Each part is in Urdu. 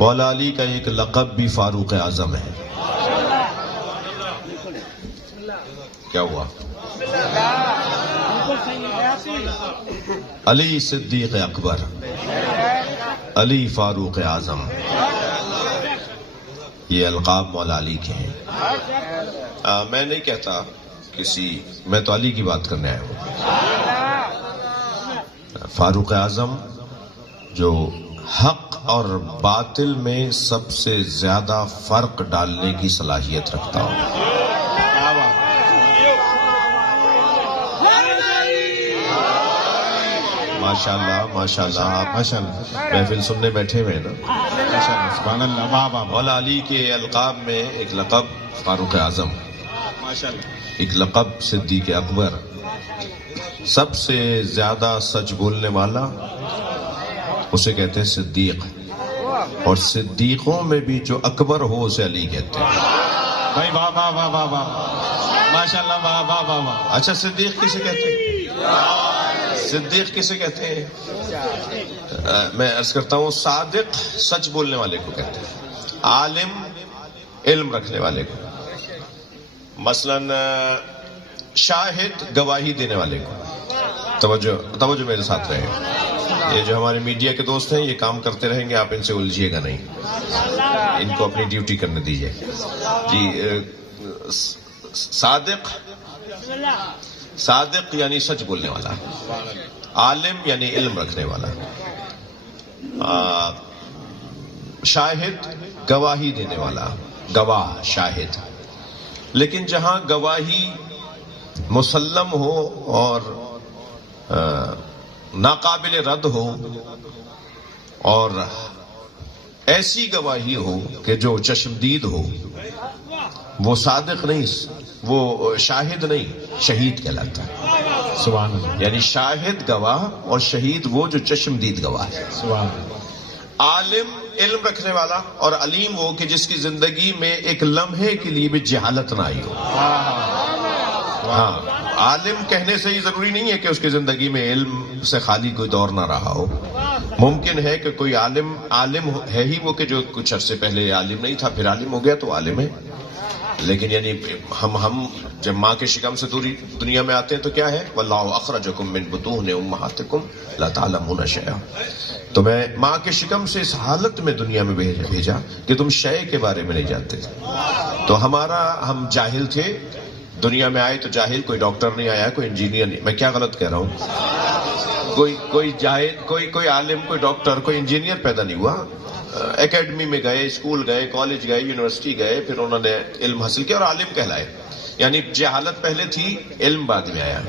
مولا علی کا ایک لقب بھی فاروق اعظم ہے. کیا ہوا؟ علی صدیق اکبر، علی فاروق اعظم، یہ القاب مولا علی کے ہیں. میں نہیں کہتا میں تو علی کی بات کرنے آیا ہوں. فاروق اعظم جو حق اور باطل میں سب سے زیادہ فرق ڈالنے کی صلاحیت رکھتا ہوں. ماشاءاللہ ماشاءاللہ، آپ محفل سننے بیٹھے ہوئے نا. سبحان اللہ. واہ واہ. مولا علی کے القاب میں ایک لقب فاروق اعظم، ایک لقب صدیق اکبر، سب سے زیادہ سچ بولنے والا اسے کہتے ہیں صدیق، اور صدیقوں میں بھی جو اکبر ہو اسے علی کہتے ہیں. بھائی واہ واہ واہ واہ واہ، ماشاءاللہ. واہ واہ واہ واہ. اچھا صدیق کسے کہتے ہیں؟ صدیق کسے کہتے ہیں؟ میں عرض کرتا ہوں صادق سچ بولنے والے کو کہتے ہیں، عالم علم رکھنے والے کو، مثلاً شاہد گواہی دینے والے کو. توجہ میرے ساتھ رہے. یہ جو ہمارے میڈیا کے دوست ہیں یہ کام کرتے رہیں گے، آپ ان سے الجھیے گا نہیں، ان کو اپنی ڈیوٹی کرنے دیجیے. جی صادق یعنی سچ بولنے والا، عالم یعنی علم رکھنے والا، شاہد گواہی دینے والا، گواہ شاہد. لیکن جہاں گواہی مسلم ہو اور ناقابل رد ہو اور ایسی گواہی ہو کہ جو چشمدید ہو، وہ صادق نہیں، وہ شاہد نہیں، شہید کہلاتا ہے. سبحان اللہ. یعنی شاہد گواہ اور شہید وہ جو چشمدید گواہ ہے. سبحان اللہ. عالم علم رکھنے والا اور علیم وہ کہ جس کی زندگی میں ایک لمحے کے لیے بھی جہالت نہ آئی ہو. ہاں، عالم کہنے سے ہی ضروری نہیں ہے کہ اس کی زندگی میں علم سے خالی کوئی دور نہ رہا ہو. ممکن ہے کہ کوئی عالم ہے ہی وہ کہ جو کچھ عرصے پہلے عالم نہیں تھا، پھر عالم ہو گیا تو عالم ہے. لیکن یعنی ہم جب ماں کے شکم سے دنیا میں آتے ہیں تو کیا ہے؟ واللہ اخرجکم من بطون امہاتکم لا تعلمون شیئا. تو میں ماں کے شکم سے اس حالت میں دنیا میں بھیجا کہ تم شے کے بارے میں نہیں جانتے تھے. تو ہم جاہل تھے، دنیا میں آئے تو جاہل. کوئی ڈاکٹر نہیں آیا، کوئی انجینئر نہیں. میں کیا غلط کہہ رہا ہوں؟ کوئی جاہل، کوئی عالم، کوئی ڈاکٹر، کوئی انجینئر پیدا نہیں ہوا. اکیڈمی میں گئے، اسکول گئے، کالج گئے، یونیورسٹی گئے، پھر انہوں نے علم حاصل کیا اور عالم کہلائے. یعنی جہالت پہلے تھی، علم بعد میں آیا.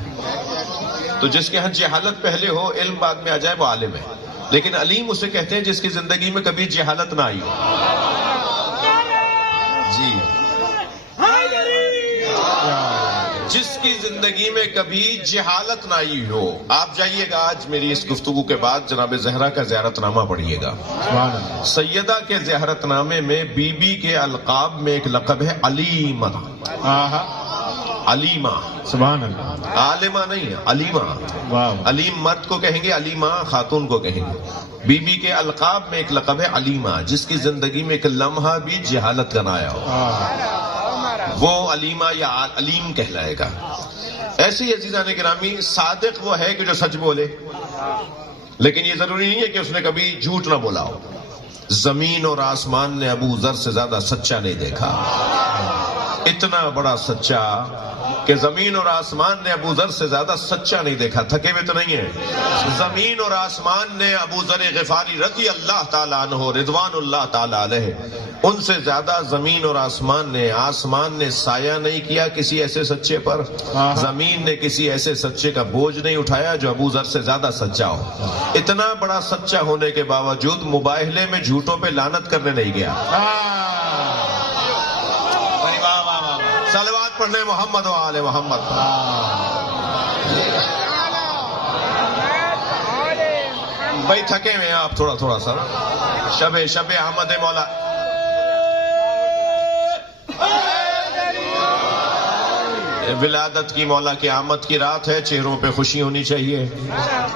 تو جس کے ہاں جہالت پہلے ہو، علم بعد میں آ جائے، وہ عالم ہے. لیکن علیم اسے کہتے ہیں جس کی زندگی میں کبھی جہالت نہ آئی ہو. جی، جس کی زندگی میں کبھی جہالت نہ آئی ہو. آپ جائیے گا آج میری اس گفتگو کے بعد جناب زہرا کا زیارت نامہ پڑھیے گا. سیدہ کے زیارت نامے میں بی بی کے القاب میں ایک لقب ہے علیمہ. علیمہ، سبحان اللہ. عالمہ نہیں، علیمہ. علیم مرد کو کہیں گے، علیمہ خاتون کو کہیں گے. بی بی کے القاب میں ایک لقب ہے علیمہ، جس کی زندگی میں ایک لمحہ بھی جہالت کا نہ آیا ہو، وہ علیمہ یا علیم کہلائے گا. ایسے ہی عزیزان گرامی، صادق وہ ہے کہ جو سچ بولے، لیکن یہ ضروری نہیں ہے کہ اس نے کبھی جھوٹ نہ بولا ہو. زمین اور آسمان نے ابو ذر سے زیادہ سچا نہیں دیکھا. اتنا بڑا سچا کہ زمین اور آسمان نے ابو ذر سے زیادہ سچا نہیں دیکھا. تھکے ہوئے تو نہیں ہیں. زمین اور آسمان نے ابو ذر غفاری رضی اللہ تعالیٰ عنہ رضوان اللہ تعالیٰ علیہ، ان سے زیادہ زمین اور آسمان نے سایہ نہیں کیا کسی ایسے سچے پر. زمین نے کسی ایسے سچے کا بوجھ نہیں اٹھایا جو ابو ذر سے زیادہ سچا ہو. اتنا بڑا سچا ہونے کے باوجود مباہلے میں جھوٹوں پہ لعنت کرنے نہیں گیا. صلوات پڑھنے محمد و آل محمد. بھائی تھکے ہوئے ہیں آپ تھوڑا سا. شب احمد مولا. ولادت کی، مولا کی آمد کی رات ہے، چہروں پہ خوشی ہونی چاہیے.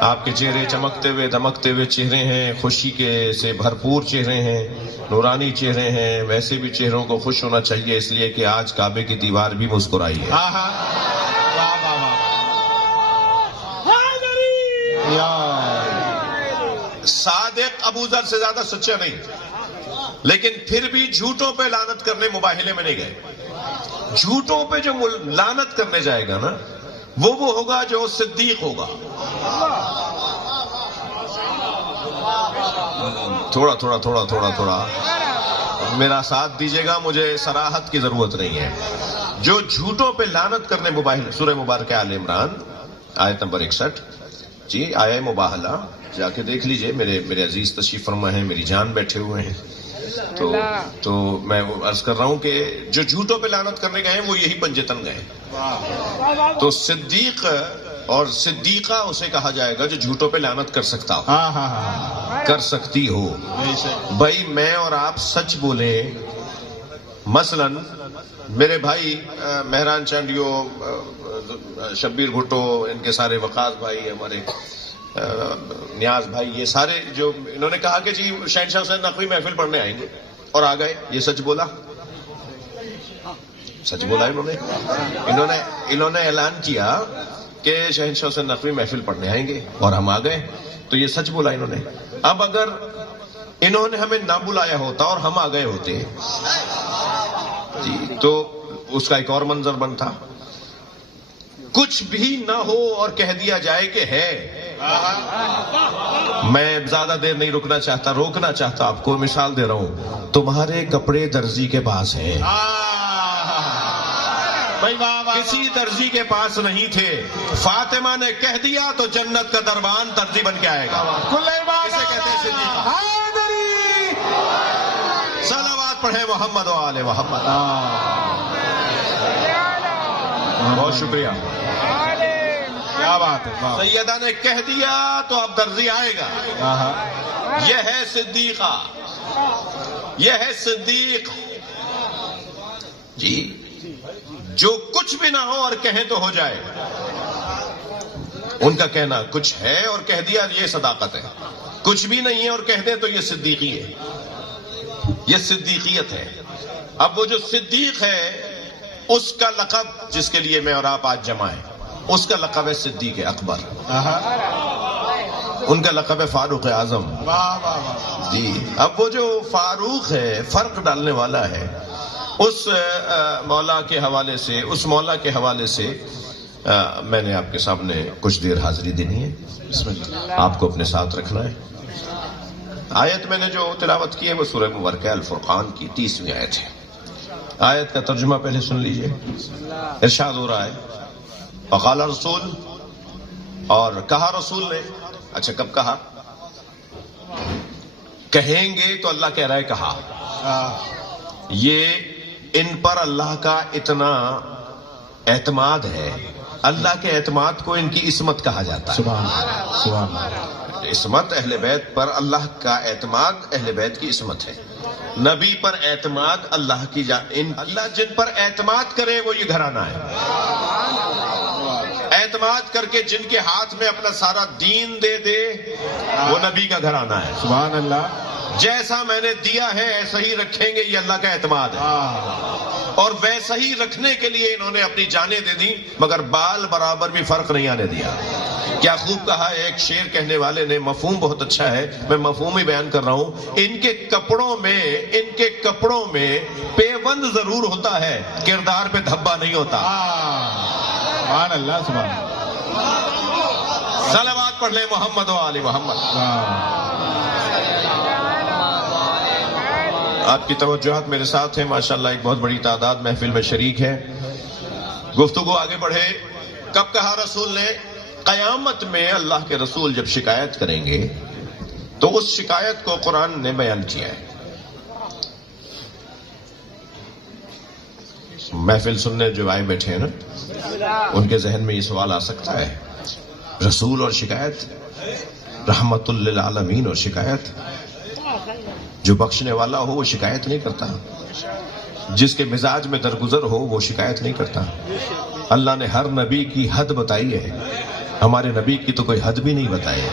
آپ کے چہرے چمکتے ہوئے دمکتے ہوئے چہرے ہیں، خوشی کے سے بھرپور چہرے ہیں، نورانی چہرے ہیں. ویسے بھی چہروں کو خوش ہونا چاہیے، اس لیے کہ آج کعبے کی دیوار بھی مسکرائی ہے. واہ واہ واہ. صادق ابو ذر سے زیادہ سچا نہیں، لیکن پھر بھی جھوٹوں پہ لعنت کرنے مباہلے میں نہیں گئے. جھوٹوں پہ جو لعنت کرنے جائے گا نا، وہ ہوگا جو صدیق ہوگا. تھوڑا تھوڑا تھوڑا تھوڑا تھوڑا میرا ساتھ دیجیے گا، مجھے صراحت کی ضرورت نہیں ہے. جو جھوٹوں پہ لعنت کرنے مباہلہ، سورہ مبارکہ آل عمران آیت نمبر 61. جی آیا مباہلہ جا کے دیکھ لیجئے. میرے عزیز تشریف فرما ہیں، میری جان بیٹھے ہوئے ہیں. تو میں عرض کر رہا ہوں کہ جو جھوٹوں پہ لعنت کرنے گئے ہیں وہ یہی پنجتن گئے. تو صدیق اور صدیقہ اسے کہا جائے گا جو جھوٹوں پہ لعنت کر سکتا ہو، کر سکتی ہو. بھائی میں اور آپ سچ بولے. مثلا میرے بھائی مہران چانڈیو، شبیر بھٹو، ان کے سارے وقاص بھائی، ہمارے نیاز بھائی، یہ سارے جو انہوں نے کہا کہ جی شہنشاہ حسین نقوی محفل پڑھنے آئیں گے، اور آ گئے. یہ سچ بولا؟ سچ بولا انہوں نے اعلان کیا کہ شہنشاہ حسین نقوی محفل پڑھنے آئیں گے اور ہم آ گئے. تو یہ سچ بولا انہوں نے. اب اگر انہوں نے ہمیں نہ بلایا ہوتا اور ہم آ گئے ہوتے جی، تو اس کا ایک اور منظر بنتا. کچھ بھی نہ ہو اور کہہ دیا جائے کہ ہے. میں زیادہ دیر نہیں روکنا چاہتا. آپ کو مثال دے رہا ہوں. تمہارے کپڑے درزی کے پاس ہیں، کسی درزی کے پاس نہیں تھے. فاطمہ نے کہہ دیا تو جنت کا دربان درزی بن کے آئے گا. اسے کہتے ہیں صدیقہ. صلوات پڑھے محمد و آل محمد. بہت شکریہ. کیا بات ہے. سیدہ نے کہہ دیا تو اب درزی آئے گا. یہ ہے صدیقہ، یہ ہے صدیق جی. جو کچھ بھی نہ ہو اور کہیں تو ہو جائے. ان کا کہنا کچھ ہے اور کہہ دیا، یہ صداقت ہے. کچھ بھی نہیں ہے اور کہہ دیں تو یہ صدیقی ہے، یہ صدیقیت ہے. اب وہ جو صدیق ہے اس کا لقب جس کے لیے میں اور آپ آج جمع ہیں، اس کا لقب ہے صدیق اکبر. ان کا لقب ہے فاروق اعظم. جی اب وہ جو فاروق ہے، فرق ڈالنے والا ہے، اس مولا کے حوالے سے، اس مولا کے حوالے سے میں نے آپ کے سامنے کچھ دیر حاضری دینی ہے. بسم اللہ. آپ کو اپنے ساتھ رکھنا ہے. آیت میں نے جو تلاوت کی ہے وہ سورہ مبارکہ الفرقان کی 30ویں آیت ہے. آیت کا ترجمہ پہلے سن لیجئے. ارشاد ہو رہا ہے وقال رسول، اور کہا رسول نے. اچھا کب کہا؟ کہیں گے تو اللہ کہہ رہا ہے کہا. یہ ان پر اللہ کا اتنا اعتماد ہے. اللہ کے اعتماد کو ان کی عصمت کہا جاتا ہے. سبحان اللہ. عصمت اہل بیت پر اللہ کا اعتماد اہل بیت کی عصمت ہے. نبی پر اعتماد اللہ کی اللہ جن پر اعتماد کرے وہ یہ گھرانہ ہے. اعتماد کر کے جن کے ہاتھ میں اپنا سارا دین دے دے وہ نبی کا گھرانہ ہے. سبحان اللہ. جیسا میں نے دیا ہے ایسا ہی رکھیں گے، یہ اللہ کا اعتماد ہے. اور ویسا ہی رکھنے کے لیے انہوں نے اپنی جانیں دے دی، مگر بال برابر بھی فرق نہیں آنے دیا. کیا خوب کہا ہے ایک شعر کہنے والے نے، مفہوم بہت اچھا ہے، میں مفہوم ہی بیان کر رہا ہوں. ان کے کپڑوں میں پیوند ضرور ہوتا ہے، کردار پہ دھبا نہیں ہوتا. سبحان اللہ. سبحان اللہ. صلوات پڑھ لیں محمد و آل محمد. آپ کی توجہات میرے ساتھ ہیں. ماشاءاللہ ایک بہت بڑی تعداد محفل میں شریک ہے. گفتگو آگے بڑھے. کب کہا رسول نے؟ قیامت میں اللہ کے رسول جب شکایت کریں گے تو اس شکایت کو قرآن نے بیان کیا ہے. محفل سننے جو آئے بیٹھے ہیں نا، ان کے ذہن میں یہ سوال آ سکتا ہے، رسول اور شکایت، رحمت للعالمین اور شکایت. جو بخشنے والا ہو وہ شکایت نہیں کرتا، جس کے مزاج میں درگزر ہو وہ شکایت نہیں کرتا. اللہ نے ہر نبی کی حد بتائی ہے، ہمارے نبی کی تو کوئی حد بھی نہیں بتائی ہے۔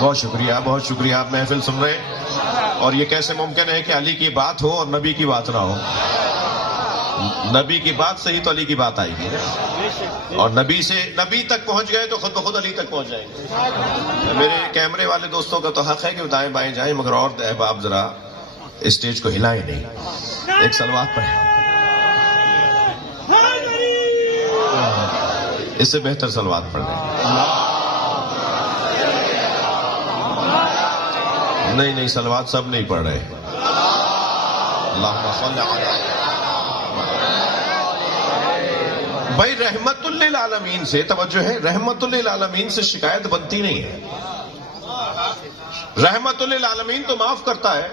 بہت شکریہ، بہت شکریہ، آپ محفل سن رہے ہیں۔ اور یہ کیسے ممکن ہے کہ علی کی بات ہو اور نبی کی بات نہ ہو؟ نبی کی بات سے ہی تو علی کی بات آئے گی نا، اور نبی سے نبی تک پہنچ گئے تو خود بخود علی تک پہنچ جائیں گے۔ میرے کیمرے والے دوستوں کا تو حق ہے کہ دائیں بائیں جائیں، مگر اور احباب ذرا اسٹیج کو ہلائیں نہیں، ایک صلوات پڑھیں، اس سے بہتر صلوات پڑھ لیں۔ نہیں صلوات سب نہیں پڑھ رہے۔ اللہم صل علی بھائی، رحمت للعالمین سے توجہ ہے، رحمت للعالمین سے شکایت بنتی نہیں ہے۔ رحمت للعالمین تو معاف کرتا ہے،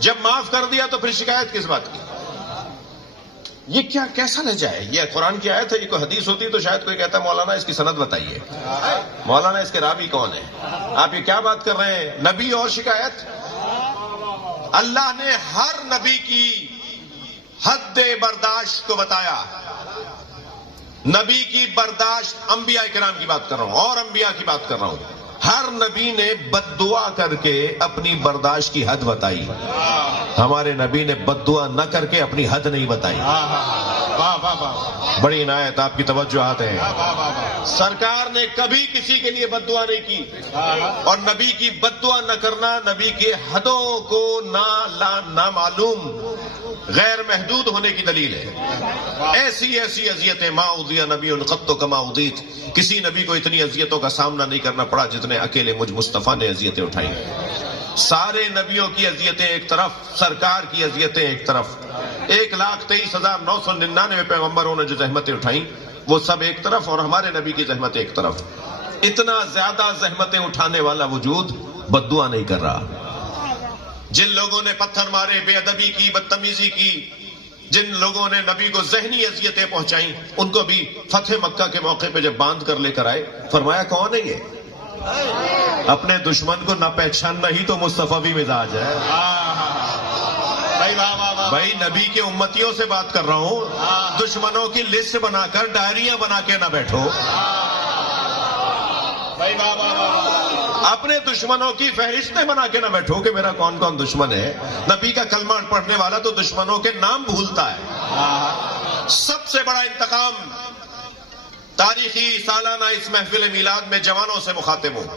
جب معاف کر دیا تو پھر شکایت کس بات کی؟ یہ کیا کیسا لہجہ ہے؟ یہ قرآن کی آیت ہے، یہ کوئی حدیث ہوتی تو شاید کوئی کہتا مولانا اس کی سند بتائیے، مولانا اس کے راوی کون ہے؟ آپ یہ کیا بات کر رہے ہیں؟ نبی اور شکایت؟ اللہ نے ہر نبی کی حد برداشت کو بتایا۔ نبی کی برداشت، انبیاء کرام کی بات کر رہا ہوں اور انبیاء کی بات کر رہا ہوں، ہر نبی نے بد دعا کر کے اپنی برداشت کی حد بتائی، ہمارے نبی نے بد دعا نہ کر کے اپنی حد نہیں بتائی۔ بڑی عنایت، آپ کی توجہات ہیں۔ سرکار نے کبھی کسی کے لیے بد دعا نہیں کی، اور نبی کی بد دعا نہ کرنا نبی کے حدوں کو نامعلوم غیر محدود ہونے کی دلیل ہے۔ ایسی اذیتیں ما اذی نبی قط کما اذیت، کسی نبی کو اتنی اذیتوں کا سامنا نہیں کرنا پڑا جتنے اکیلے مجھ مصطفیٰ نے اذیتیں اٹھائی۔ سارے نبیوں کی اذیتیں ایک طرف، سرکار کی اذیتیں ایک طرف، 1,23,999 پیغمبروں نے جو زحمتیں اٹھائیں وہ سب ایک طرف، اور ہمارے نبی کی زحمتیں ایک طرف۔ اتنا زیادہ زحمتیں اٹھانے والا وجود بد دعا نہیں کر رہا۔ جن لوگوں نے پتھر مارے، بے ادبی کی، بدتمیزی کی، جن لوگوں نے نبی کو ذہنی اذیتیں پہنچائیں، ان کو بھی فتح مکہ کے موقع پہ جب باندھ کر لے کر آئے، فرمایا کون ہے یہ؟ اپنے دشمن کو نہ پہچاننا ہی تو مصطفی مزاج ہے۔ بھائی نبی کے امتیوں سے بات کر رہا ہوں، دشمنوں کی لسٹ بنا کر ڈائریاں بنا کے نہ بیٹھو، اپنے دشمنوں کی فہرستیں بنا کے نہ بیٹھو کہ میرا کون کون دشمن ہے۔ نبی کا کلمہ پڑھنے والا تو دشمنوں کے نام بھولتا ہے۔ سب سے بڑا انتقام تاریخی سالانہ اس محفل میلاد میں جوانوں سے مخاطب ہوں،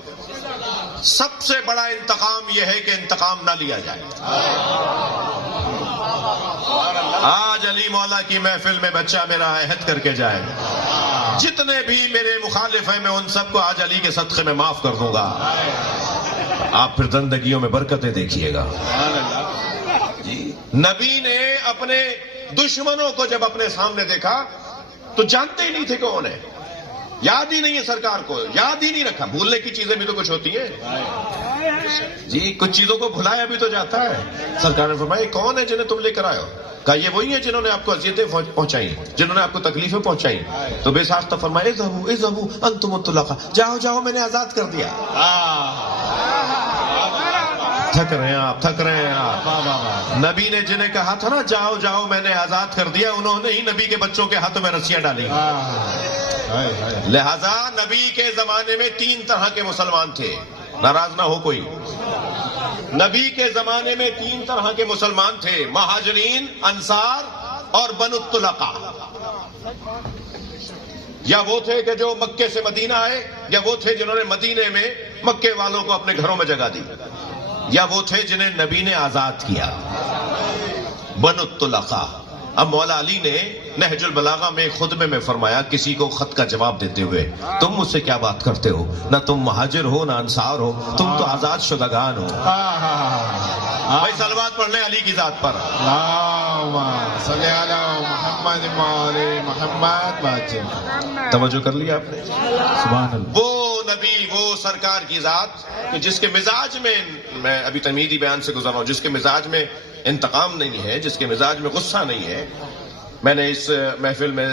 سب سے بڑا انتقام یہ ہے کہ انتقام نہ لیا جائے۔ آج علی مولا کی محفل میں بچہ میرا عہد کر کے جائے، جتنے بھی میرے مخالف ہیں میں ان سب کو آج علی کے صدقے میں معاف کر دوں گا، آپ پھر زندگیوں میں برکتیں دیکھیے گا۔ نبی نے اپنے دشمنوں کو جب اپنے سامنے دیکھا تو جانتے ہی نہیں تھے کون ہے، یاد ہی نہیں ہے سرکار کو، یاد ہی نہیں رکھا۔ بھولنے کی چیزیں بھی تو کچھ ہوتی ہیں جی، کچھ چیزوں کو بھلایا بھی تو جاتا ہے۔ سرکار نے فرمایا کون ہے جنہیں تم لے کر آئے ہو؟ کہا یہ وہی ہیں جنہوں نے آپ کو اذیتیں پہنچائی، جنہوں نے آپ کو تکلیفیں پہنچائی۔ تو بے ساختہ فرمایا اذهبوا انتم الطلقاء، جاؤ جاؤ میں نے آزاد کر دیا۔ تھک رہے ہیں آپ، تھک رہے ہیں آپ۔ نبی نے جنہیں کہا تھا نا جاؤ جاؤ میں نے آزاد کر دیا، انہوں نے ہی نبی کے بچوں کے ہاتھوں میں رسیاں ڈالی۔ لہذا نبی کے زمانے میں 3 طرح کے مسلمان تھے، ناراض نہ ہو کوئی۔ نبی کے زمانے میں 3 طرح کے مسلمان تھے، مہاجرین، انصار اور بنو الطلقاء۔ یا وہ تھے کہ جو مکے سے مدینہ آئے، یا وہ تھے جنہوں نے مدینے میں مکے والوں کو اپنے گھروں میں جگہ دی، یا وہ تھے جنہیں نبی نے آزاد کیا، بنو الطلقاء۔ اب مولا علی نے نہج البلاغہ میں خطبے میں فرمایا کسی کو خط کا جواب دیتے ہوئے، تم مجھ سے کیا بات کرتے ہو؟ نہ تم مہاجر ہو نہ انصار ہو، تم تو آزاد شدگان ہو۔ بھائی صلوات پڑھ لیں علی کی ذات پر۔ توجہ کر لیا آپ نے؟ سبحان اللہ۔ وہ نبی، وہ سرکار کی ذات کہ جس کے مزاج میں ابھی تمیدی بیان سے گزر رہا ہوں، جس کے مزاج میں انتقام نہیں ہے، جس کے مزاج میں غصہ نہیں ہے۔ میں نے اس محفل میں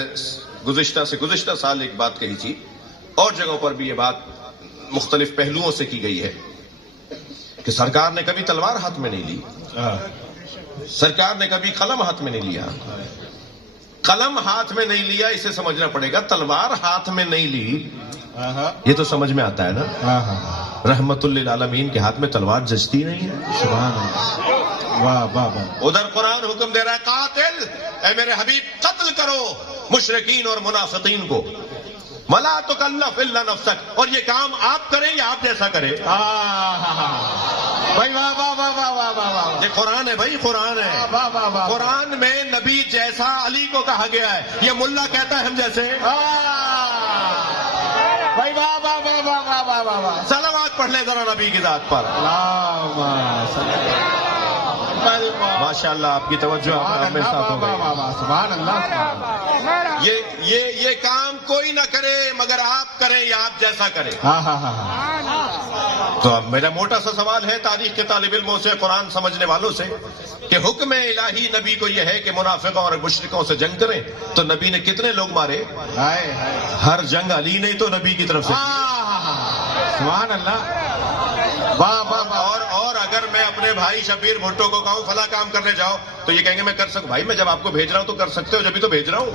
گزشتہ سال ایک بات کہی تھی، اور جگہوں پر بھی یہ بات مختلف پہلوؤں سے کی گئی ہے کہ سرکار نے کبھی تلوار ہاتھ میں نہیں لی، سرکار نے کبھی قلم ہاتھ میں نہیں لیا، قلم ہاتھ میں نہیں لیا اسے سمجھنا پڑے گا، تلوار ہاتھ میں نہیں لی آہا یہ تو سمجھ میں آتا ہے نا. آہا رحمت للعالمین کے ہاتھ میں تلوار جچتی نہیں ہے. سبحان اللہ. واہ واہ واہ. ادھر قرآن حکم دے رہا ہے قاتل، اے میرے حبیب قتل کرو مشرکین اور منافقین کو. ولا تکلف الا نفسک، اور یہ کام آپ کریں یا آپ جیسا کرے. بھائی واہ واہ واہ واہ واہ واہ واہ. یہ قرآن ہے بھائی، قرآن ہے. واہ واہ واہ. قرآن میں نبی جیسا علی کو کہا گیا ہے، یہ ملا کہتا ہے ہم جیسے. بھائی واہ واہ واہ واہ واہ واہ واہ واہ. صلوات پڑھ لیں ذرا نبی کی ذات پر. ماشاء اللہ آپ کی توجہ آپ میرے ساتھ ہو گئی. سبحان اللہ. یہ کام کوئی نہ کرے مگر آپ کریں یا آپ جیسا کریں. ہاں ہاں ہاں. تو اب میرا موٹا سا سوال ہے تاریخ کے طالب علموں سے، قرآن سمجھنے والوں سے، کہ حکم الہی نبی کو یہ ہے کہ منافقوں اور مشرکوں سے جنگ کریں، تو نبی نے کتنے لوگ مارے؟ ہر جنگ علی نے تو نبی کی طرف سے. سبحان اللہ. واہ واہ واہ. اور اگر میں اپنے بھائی شبیر بھٹو کو کہوں فلاں کام کرنے جاؤ تو یہ کہیں گے میں کر سکوں. بھائی میں جب آپ کو بھیج رہا ہوں تو کر سکتے ہو، جبھی تو بھیج رہا ہوں.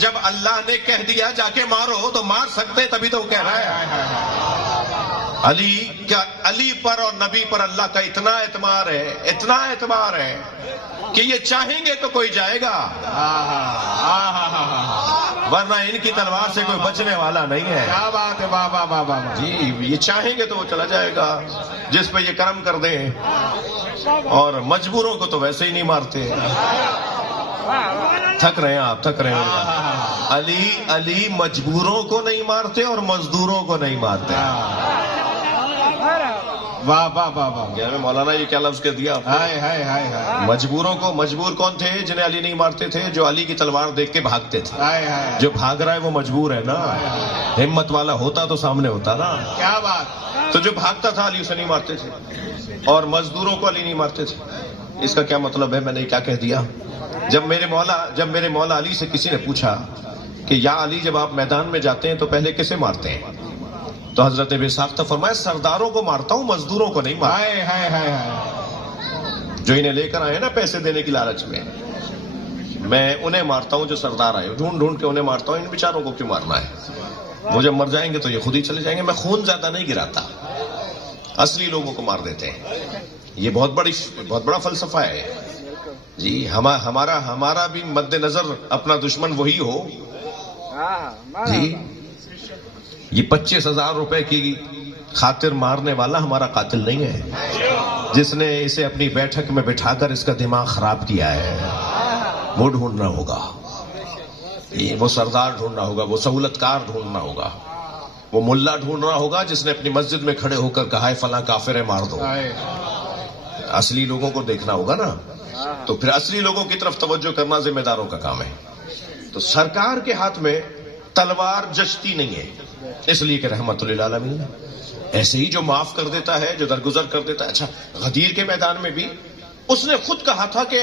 جب اللہ نے کہہ دیا جا کے مارو تو مار سکتے، تبھی تو وہ کہہ رہا ہے. علی پر اور نبی پر اللہ کا اتنا اعتبار ہے کہ یہ چاہیں گے تو کوئی جائے گا، ورنہ ان کی تلوار سے کوئی بچنے والا نہیں ہے. کیا بات ہے. واہ واہ واہ واہ. جی یہ چاہیں گے تو وہ چلا جائے گا جس پہ یہ کرم کر دیں، اور مجبوروں کو تو ویسے ہی نہیں مارتے. تھک رہے ہیں آپ، تھک رہے ہیں. علی مجبوروں کو نہیں مارتے اور مزدوروں کو نہیں مارتے. واہ واہ واہ واہ. مولانا یہ کیا لفظ کہہ دیا آپ نے؟ مجبوروں کو. مجبور کون تھے جنہیں علی نہیں مارتے تھے؟ جو علی کی تلوار دیکھ کے بھاگتے تھے. جو بھاگ رہا ہے وہ مجبور ہے نا. ہمت والا ہوتا تو سامنے ہوتا نا. کیا بات. تو جو بھاگتا تھا علی اسے نہیں مارتے تھے، اور مزدوروں کو علی نہیں مارتے تھے. اس کا کیا مطلب ہے؟ میں نے کیا کہہ دیا؟ جب میرے مولا علی سے کسی نے پوچھا کہ یا علی جب آپ میدان میں جاتے ہیں تو پہلے کسے مارتے ہیں؟ تو حضرت بے ساختہ فرمایا سرداروں کو مارتا ہوں، مزدوروں کو نہیں مارتا. جو انہیں لے کر آئے نا پیسے دینے کی لالچ میں انہیں مارتا ہوں. جو سردار آئے ڈھونڈ ڈھونڈ کے انہیں مارتا ہوں. ان بیچاروں کو کیوں مارنا ہے؟ وہ جب مر جائیں گے تو یہ خود ہی چلے جائیں گے. میں خون زیادہ نہیں گراتا، اصلی لوگوں کو مار دیتے ہیں. یہ بہت بڑا فلسفہ ہے جی. ہمارا بھی مد نظر اپنا دشمن وہی ہو جی. یہ 25,000 روپے کی خاطر مارنے والا ہمارا قاتل نہیں ہے، جس نے اسے اپنی بیٹھک میں بٹھا کر اس کا دماغ خراب کیا ہے. وہ ڈھونڈنا ہوگا، وہ سردار ڈھونڈنا ہوگا، وہ سہولت کار ڈھونڈنا ہوگا، وہ ملا ڈھونڈنا ہوگا جس نے اپنی مسجد میں کھڑے ہو کر کہا ہے فلاں کافر ہے مار دو. اصلی لوگوں کو دیکھنا ہوگا نا. تو پھر اصلی لوگوں کی طرف توجہ کرنا ذمہ داروں کا کام ہے. تو سرکار کے ہاتھ میں تلوار جچتی نہیں ہے، اس لیے کہ رحمت للعالمین. ایسے ہی جو معاف کر دیتا ہے، جو درگزر کر دیتا ہے. اچھا غدیر کے میدان میں بھی اس نے خود کہا تھا کہ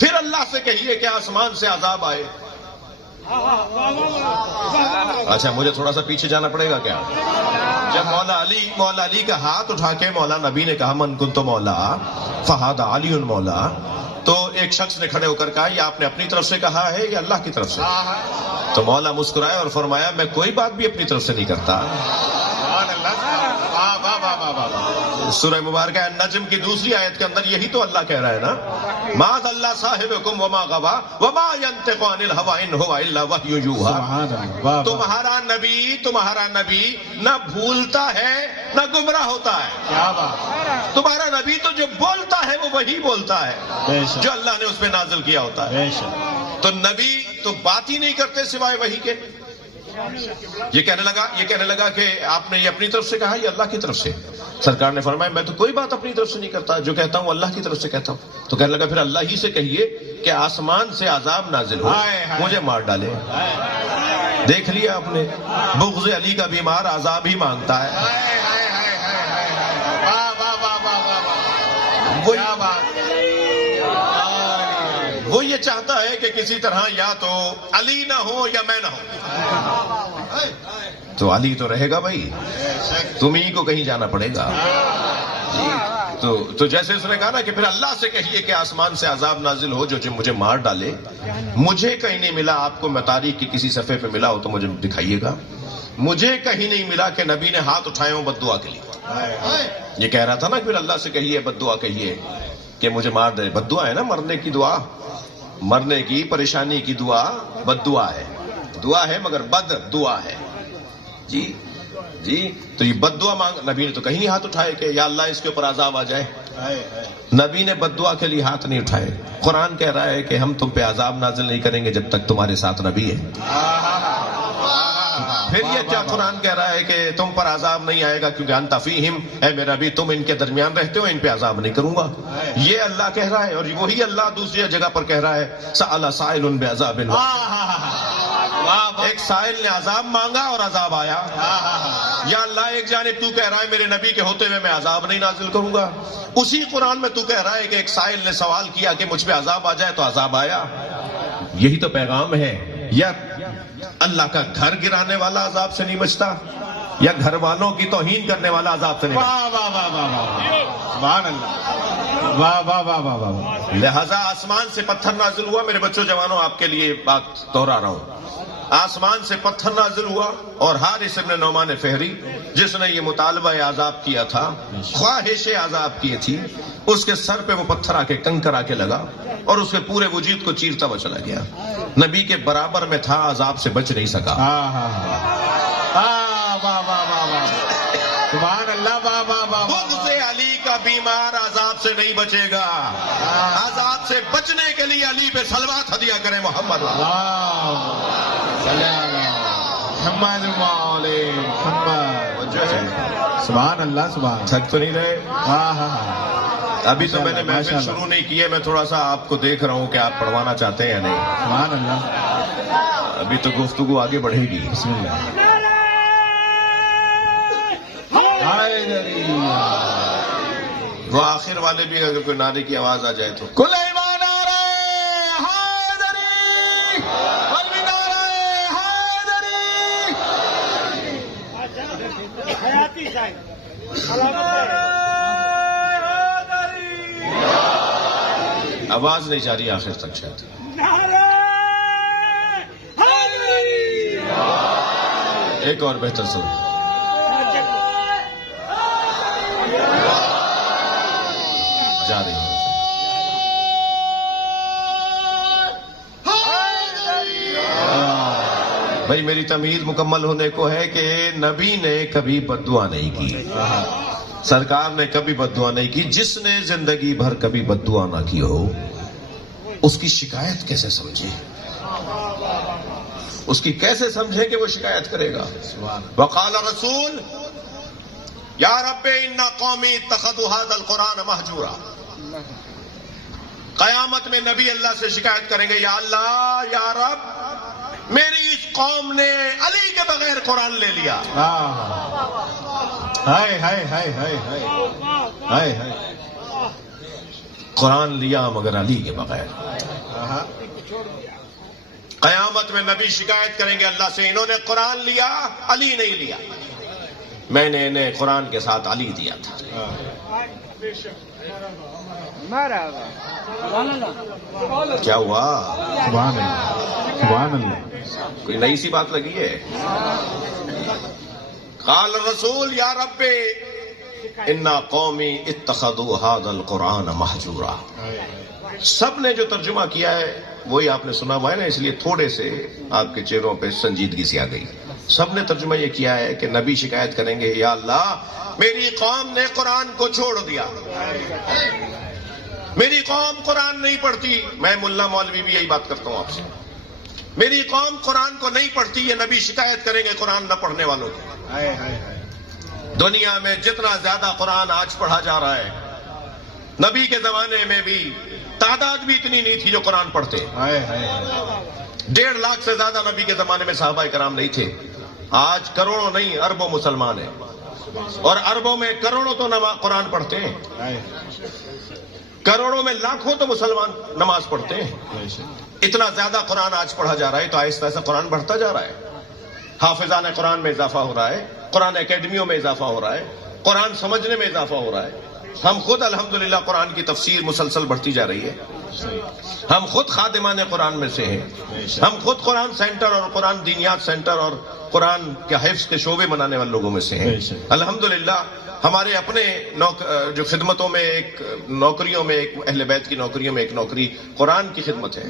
پھر اللہ سے کہیے کہ آسمان سے عذاب آئے. اچھا مجھے تھوڑا سا پیچھے جانا پڑے گا کیا؟ جب مولا علی کا ہاتھ اٹھا کے مولا نبی نے کہا من کنت مولا فہذا علی مولا، تو ایک شخص نے کھڑے ہو کر کہا یہ آپ نے اپنی طرف سے کہا ہے یا اللہ کی طرف سے؟ تو مولا مسکرائے اور فرمایا میں کوئی بات بھی اپنی طرف سے نہیں کرتا. سورہ مبارکہ النجم کی دوسری آیت کے اندر یہی تو اللہ کہہ رہا ہے نا، ماذ اللہ صاحبکم وما غوا وما ينطق عن الهوى ان هو الا وحی یوحی. تمہارا نبی نہ بھولتا ہے نہ گمراہ ہوتا ہے. کیا بات. تمہارا نبی تو جو بولتا ہے وہ وہی بولتا ہے جو اللہ نے اس پہ نازل کیا ہوتا ہے. تو نبی تو بات ہی نہیں کرتے سوائے وہی کے. یہ کہنے لگا کہ آپ نے یہ اپنی طرف سے کہا یہ اللہ کی طرف سے. سرکار نے فرمایا میں تو کوئی بات اپنی طرف سے نہیں کرتا، جو کہتا ہوں اللہ کی طرف سے کہتا ہوں. تو کہنے لگا پھر اللہ ہی سے کہیے کہ آسمان سے عذاب نازل ہو، مجھے مار ڈالے. دیکھ لیا آپ نے، بغض علی کا بیمار عذاب ہی مانگتا ہے. وہ یہ چاہتا ہے کہ کسی طرح یا تو علی نہ ہو یا میں نہ ہو. تو علی تو رہے گا بھائی، تمہیں کو کہیں جانا پڑے گا. تو جیسے اس نے کہا نا کہ پھر اللہ سے کہیے کہ آسمان سے عذاب نازل ہو جو مجھے مار ڈالے. مجھے کہیں نہیں ملا, آپ کو میں تاریخ کی کسی صفحے پہ ملا ہو تو مجھے دکھائیے گا. مجھے کہیں نہیں ملا کہ نبی نے ہاتھ اٹھائے ہوں بد دعا کے لیے. یہ کہہ رہا تھا نا کہ پھر اللہ سے کہیے بد دعا کہیے کہ مجھے مار دے. بد دعا ہے نا, مرنے کی دعا, مرنے کی پریشانی کی دعا بد دعا ہے. دعا ہے مگر بد دعا ہے. جی تو یہ بد دعا مانگ, نبی نے تو کہیں نہیں ہاتھ اٹھائے کہ یا اللہ اس کے اوپر عذاب آ جائے. نبی نے بد دعا کے لیے ہاتھ نہیں اٹھائے. قرآن کہہ رہا ہے کہ ہم تم پہ عذاب نازل نہیں کریں گے جب تک تمہارے ساتھ نبی ہے. پھر یہ کیا قرآن کہہ رہا ہے کہ تم پر عذاب نہیں آئے گا کیونکہ انت فیہم, اے میرا نبی تم ان کے درمیان رہتے ہو, ان پہ عذاب نہیں کروں گا. یہ اللہ کہہ رہا ہے. اور وہی اللہ دوسری جگہ پر کہہ رہا ہے سأل سائل بعذاب. ایک سائل نے عذاب مانگا اور عذاب آیا. یا اللہ ایک جانب تو کہہ رہا ہے میرے نبی کے ہوتے ہوئے میں عذاب نہیں نازل کروں گا, اسی قرآن میں تو کہہ رہا ہے کہ ایک سائل نے سوال کیا کہ مجھ پہ عذاب آ جائے تو عذاب آیا. یہی تو پیغام ہے. یا اللہ کا گھر گرانے والا عذاب سے نہیں بچتا, یا گھر والوں کی توہین کرنے والا عذاب سے نہیں بچتا. لہذا آسمان سے پتھر نازل ہوا. میرے بچوں جوانوں آپ کے لیے بات دوہرا رہا ہوں. آسمان سے پتھر نازل ہوا اور حارث ابن نعمان فہری جس نے یہ مطالبہ عذاب کیا تھا, خواہش عذاب کی تھی, اس کے سر پہ وہ پتھر آ کے کنکر آ کے لگا اور اس کے پورے وجود کو چیرتا ہوا چلا گیا. نبی کے برابر میں تھا, عذاب سے بچ نہیں سکا. سبحان اللہ. خود سے علی کا بیمار عذاب سے نہیں بچے گا. عذاب سے بچنے کے لیے علی پہ صلوات ہدیہ کریں محمد. سبحان اللہ. سبحان. تھک تو نہیں رہے؟ ابھی تو میں نے محفل شروع نہیں کی ہے, میں تھوڑا سا آپ کو دیکھ رہا ہوں کہ آپ پڑھوانا چاہتے ہیں یا نہیں. سبحان اللہ. ابھی تو گفتگو آگے بڑھے گی. بسم اللہ. وہ آخر والے بھی اگر کوئی نعرے کی آواز آ جائے تو کل ایمان آ رہے حیدری آواز نہیں جا رہی آخر تک شاید. ایک اور بہتر سن جا رہی ہے. بھائی میری تمہید مکمل ہونے کو ہے کہ نبی نے کبھی بد دعا نہیں کی, سرکار نے کبھی بد دعا نہیں کی. جس نے زندگی بھر کبھی بد دعا نہ کی ہو اس کی شکایت کیسے سمجھے, اس کی کیسے سمجھے کہ وہ شکایت کرے گا. وقال رسول یا رب ان قومی اتخذوا هذا القرآن مہجورا. قیامت میں نبی اللہ سے شکایت کریں گے, یا اللہ یا رب میری اس قوم نے علی کے بغیر قرآن لے لیا. قرآن لیا مگر علی کے بغیر. قیامت میں نبی شکایت کریں گے اللہ سے, انہوں نے قرآن لیا علی نہیں لیا, میں نے انہیں قرآن کے ساتھ علی دیا تھا. کیا ہوا؟ سبحان اللہ. سبحان اللہ. کوئی نئی سی بات لگی ہے. قال الرسول یا رب انا قومی اتخذوا هذا القرآن مہجورا. سب نے جو ترجمہ کیا ہے وہی آپ نے سنا ہوا ہے نا, اس لیے تھوڑے سے آپ کے چہروں پہ سنجیدگی سی آ گئی. سب نے ترجمہ یہ کیا ہے کہ نبی شکایت کریں گے, یا اللہ میری قوم نے قرآن کو چھوڑ دیا, میری قوم قرآن نہیں پڑھتی. میں ملا مولوی بھی یہی بات کرتا ہوں آپ سے, میری قوم قرآن کو نہیں پڑھتی. یہ نبی شکایت کریں گے قرآن نہ پڑھنے والوں کی. دنیا میں جتنا زیادہ قرآن آج پڑھا جا رہا ہے, نبی کے زمانے میں بھی تعداد بھی اتنی نہیں تھی جو قرآن پڑھتے. 1.5 لاکھ سے زیادہ نبی کے زمانے میں صحابہ کرام نہیں تھے. آج کروڑوں نہیں اربوں مسلمان ہیں, اور اربوں میں کروڑوں تو قرآن پڑھتے ہیں, کروڑوں میں لاکھوں تو مسلمان نماز پڑھتے ہیں. اتنا زیادہ قرآن آج پڑھا جا رہا ہے تو آہستہ آہستہ قرآن بڑھتا جا رہا ہے. حافظان قرآن میں اضافہ ہو رہا ہے, قرآن اکیڈمیوں میں اضافہ ہو رہا ہے, قرآن سمجھنے میں اضافہ ہو رہا ہے. ہم خود الحمدللہ قرآن کی تفسیر مسلسل بڑھتی جا رہی ہے. ہم خود خادمان قرآن میں سے ہیں. ہم خود قرآن سینٹر اور قرآن دینیات سینٹر اور قرآن کے حفظ کے شعبے بنانے والے لوگوں میں سے ہیں. الحمدللہ ہمارے اپنے جو خدمتوں میں ایک نوکریوں میں ایک اہل بیت کی نوکریوں میں ایک نوکری قرآن کی خدمت ہے.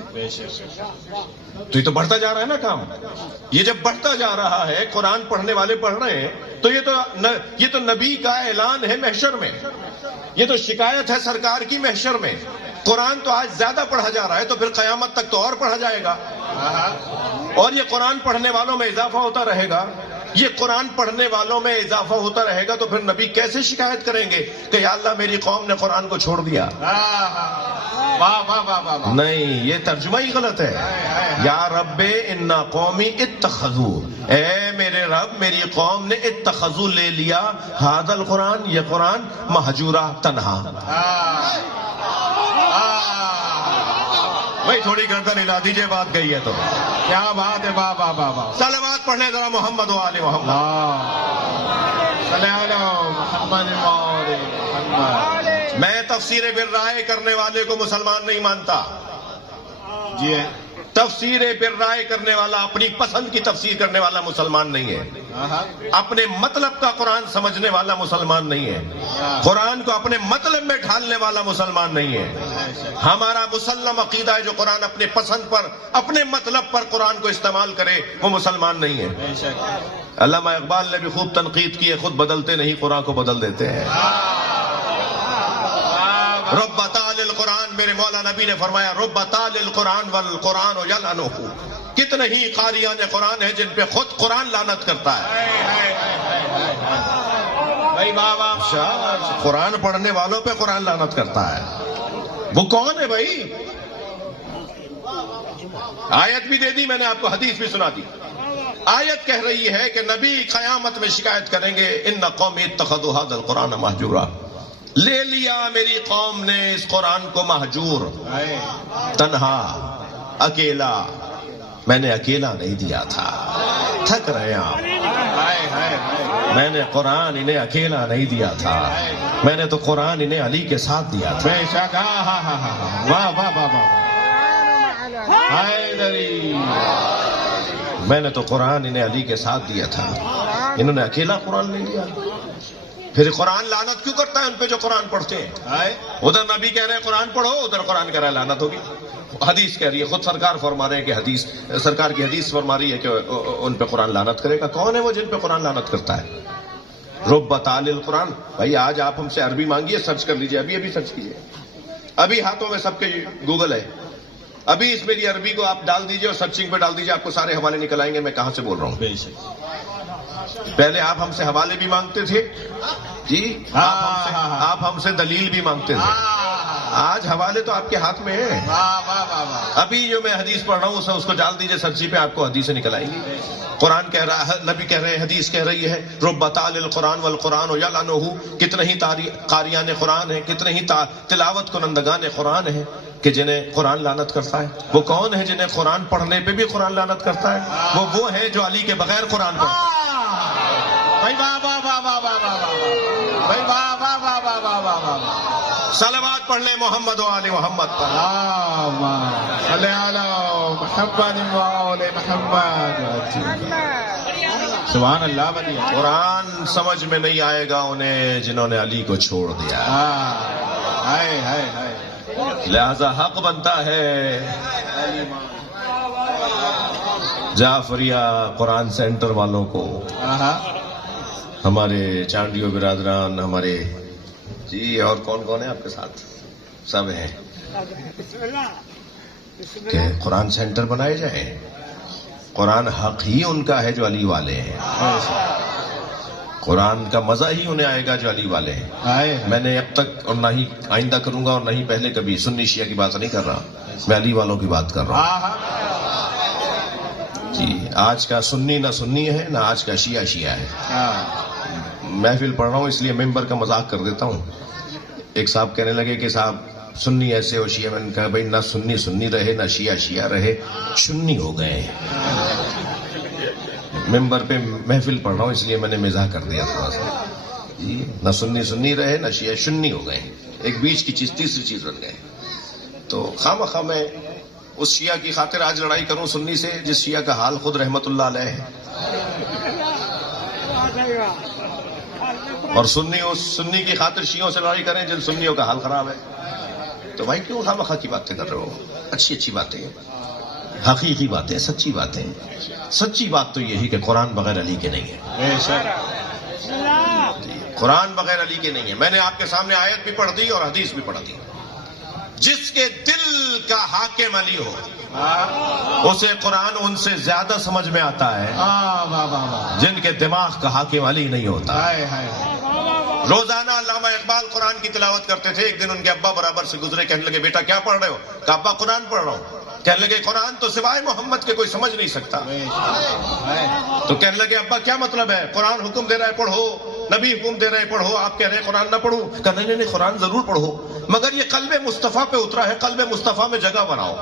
تو یہ تو بڑھتا جا رہا ہے نا کام. یہ جب بڑھتا جا رہا ہے قرآن پڑھنے والے پڑھ رہے ہیں تو یہ تو نبی کا اعلان ہے محشر میں. یہ تو شکایت ہے سرکار کی محشر میں. قرآن تو آج زیادہ پڑھا جا رہا ہے تو پھر قیامت تک تو اور پڑھا جائے گا. اور یہ قرآن پڑھنے والوں میں اضافہ ہوتا رہے گا. یہ قرآن پڑھنے والوں میں اضافہ ہوتا رہے گا تو پھر نبی کیسے شکایت کریں گے کہ یا اللہ میری قوم نے قرآن کو چھوڑ دیا. نہیں, یہ ترجمہ ہی غلط ہے. یا رب ان قومی اتخذوا, اے میرے رب میری قوم نے اتخذوا لے لیا ھذا القرآن, یہ قرآن مہجورا تنہا. بھائی تھوڑی گردن ہلا دیجئے, بات گئی ہے تو. کیا بات ہے. بابا بابا صلوات پڑھنے ذرا محمد و آل محمد. میں تفسیر بالرائے کرنے والے کو مسلمان نہیں مانتا. جی تفسیر بالرائے کرنے والا, اپنی پسند کی تفسیر کرنے والا مسلمان نہیں ہے. اپنے مطلب کا قرآن سمجھنے والا مسلمان نہیں ہے. قرآن کو اپنے مطلب میں ڈھالنے والا مسلمان نہیں ہے. ہمارا مسلم عقیدہ ہے جو قرآن اپنے پسند پر اپنے مطلب پر قرآن کو استعمال کرے وہ مسلمان نہیں ہے. علامہ اقبال نے بھی خوب تنقید کی ہے, خود بدلتے نہیں قرآن کو بدل دیتے ہیں. رب تعالی القرآن, میرے مولا نبی نے فرمایا رب تعالی القرآن والقرآن یلعنہ, کتنے ہی قاریان قرآن ہیں جن پہ خود قرآن لعنت کرتا ہے. بھائی بابا قرآن پڑھنے والوں پہ قرآن لعنت کرتا ہے. وہ کون ہے بھائی؟ آیت بھی دے دی میں نے آپ کو, حدیث بھی سنا دی. آیت کہہ رہی ہے کہ نبی قیامت میں شکایت کریں گے ان قومی اتخذوا ھذا القرآن مہجورا, لے لیا میری قوم نے اس قرآن کو مہجور, تنہا, اکیلا. میں نے اکیلا نہیں دیا تھا, تھک رہے آپ. میں نے قرآن انہیں اکیلا نہیں دیا تھا, میں نے تو قرآن انہیں علی کے ساتھ دیا تھا. بے شک. واہ واہ واہ واہ. میں نے تو قرآن انہیں علی کے ساتھ دیا تھا, انہوں نے اکیلا قرآن نہیں دیا. پھر قرآن لعنت کیوں کرتا ہے ان پہ جو قرآن پڑھتے ہیں؟ ادھر نبی کہہ رہے ہیں قرآن پڑھو, ادھر قرآن کہہ رہا ہے لعنت ہوگی. حدیث کہہ رہی ہے, خود سرکار فرما رہے ہیں کہ سرکار کی حدیث فرما رہی ہے کہ ان پہ قرآن لعنت کرے گا. کون ہے وہ جن پہ قرآن لعنت کرتا ہے؟ رب تعالی القرآن. بھائی آج آپ ہم سے عربی مانگیے, سرچ کر لیجئے, ابھی سرچ کیجئے. ابھی ہاتھوں میں سب کے گوگل ہے, ابھی اس میری عربی کو آپ ڈال دیجئے اور سرچنگ پہ ڈال دیجئے, آپ کو سارے حوالے نکل آئیں گے میں کہاں سے بول رہا ہوں. پہلے آپ ہم سے حوالے بھی مانگتے تھے جی, آپ ہم سے دلیل بھی مانگتے تھے. آج حوالے تو آپ کے ہاتھ میں ہیں. ابھی جو میں حدیث پڑھ رہا ہوں اس کو ڈال دیجئے سرچی پہ, آپ کو حدیثیں نکل آئیں گی. قرآن کہہ رہا ہے, نبی کہہ رہے ہیں, حدیث کہہ رہی ہے رب تعالی القرآن والقرآن یلعنہ, کتنے ہی قاریان قرآن ہیں, کتنے ہی تلاوت کنندگان قرآن ہیں کہ جنہیں قرآن لعنت کرتا ہے. وہ کون ہے جنہیں قرآن پڑھنے پہ بھی قرآن لعنت کرتا ہے؟ وہ ہیں جو علی کے بغیر قرآن پڑھتے ہیں. بھائی بابا بابا بابا بھائی بابا بابا بابا. صلوات پڑھ لیں محمد و آل محمد پر. صلی علی محمد و آل محمد. سبحان اللہ. بھائی قرآن سمجھ میں نہیں آئے گا انہیں جنہوں نے علی کو چھوڑ دیا. لہذا حق بنتا ہے جعفریہ قرآن سینٹر والوں کو, ہمارے چانڈیو برادران, ہمارے جی اور کون ہے آپ کے ساتھ, سب ہیں, کہ قرآن سینٹر بنائے جائیں. قرآن حق ہی ان کا ہے جو علی والے ہیں. قرآن کا مزہ ہی انہیں آئے گا جو علی والے ہیں. میں نے اب تک اور نہ ہی آئندہ کروں گا اور نہ ہی پہلے کبھی سنی شیعہ کی بات نہیں کر رہا, میں علی والوں کی بات کر رہا ہوں. جی آج کا سنی نہ سنی ہے, نہ آج کا شیعہ ہے. محفل پڑھ رہا ہوں اس لیے ممبر کا مذاق کر دیتا ہوں. ایک صاحب کہنے لگے کہ صاحب سنی ایسے ہو شیعہ. میں نے کہا بھائی نہ سنی رہے نہ شیعہ رہے, سنی ہو گئے ہیں. ممبر پہ محفل پڑھ رہا ہوں اس لیے میں نے مزاح کر دیا تھوڑا سا. نہ سنی سنی رہے نہ شیعہ سنی ہو گئے، ایک بیچ کی چیز تیسری چیز بن گئے. تو خواہ میں اس شیعہ کی خاطر آج لڑائی کروں سنی سے جس شیعہ کا حال خود رحمت اللہ علیہ ہے، اور سنی اس سنی کی خاطر شیعوں سے لڑائی کریں جن سنیوں کا حال خراب ہے. تو بھائی کیوں خواہ کی باتیں کر رہے ہو؟ اچھی باتیں، حقیقی باتیں، سچی باتیں. سچی بات تو یہی کہ قرآن بغیر علی کے نہیں ہے. قرآن بغیر علی کے نہیں ہے. میں نے آپ کے سامنے آیت بھی پڑھ دی اور حدیث بھی پڑھ دی. جس کے دل کا حاکم علی ہو اسے قرآن ان سے زیادہ سمجھ میں آتا ہے جن کے دماغ کا حاکم علی نہیں ہوتا. روزانہ علامہ اقبال قرآن کی تلاوت کرتے تھے. ایک دن ان کے ابا برابر سے گزرے، کہنے لگے بیٹا کیا پڑھ رہے ہو؟ کہا ابا قرآن پڑھ رہا ہوں. کہنے لگے قرآن تو سوائے محمد کے کوئی سمجھ نہیں سکتا. تو کہنے لگے ابا کیا مطلب ہے؟ قرآن حکم دے رہا ہے پڑھو، نبی حکم دے رہے پڑھو، آپ کہہ رہے ہیں قرآن نہ پڑھو. کہا نہیں قرآن ضرور پڑھو، مگر یہ قلب مصطفیٰ پہ اترا ہے، قلب مصطفیٰ میں جگہ بناؤ.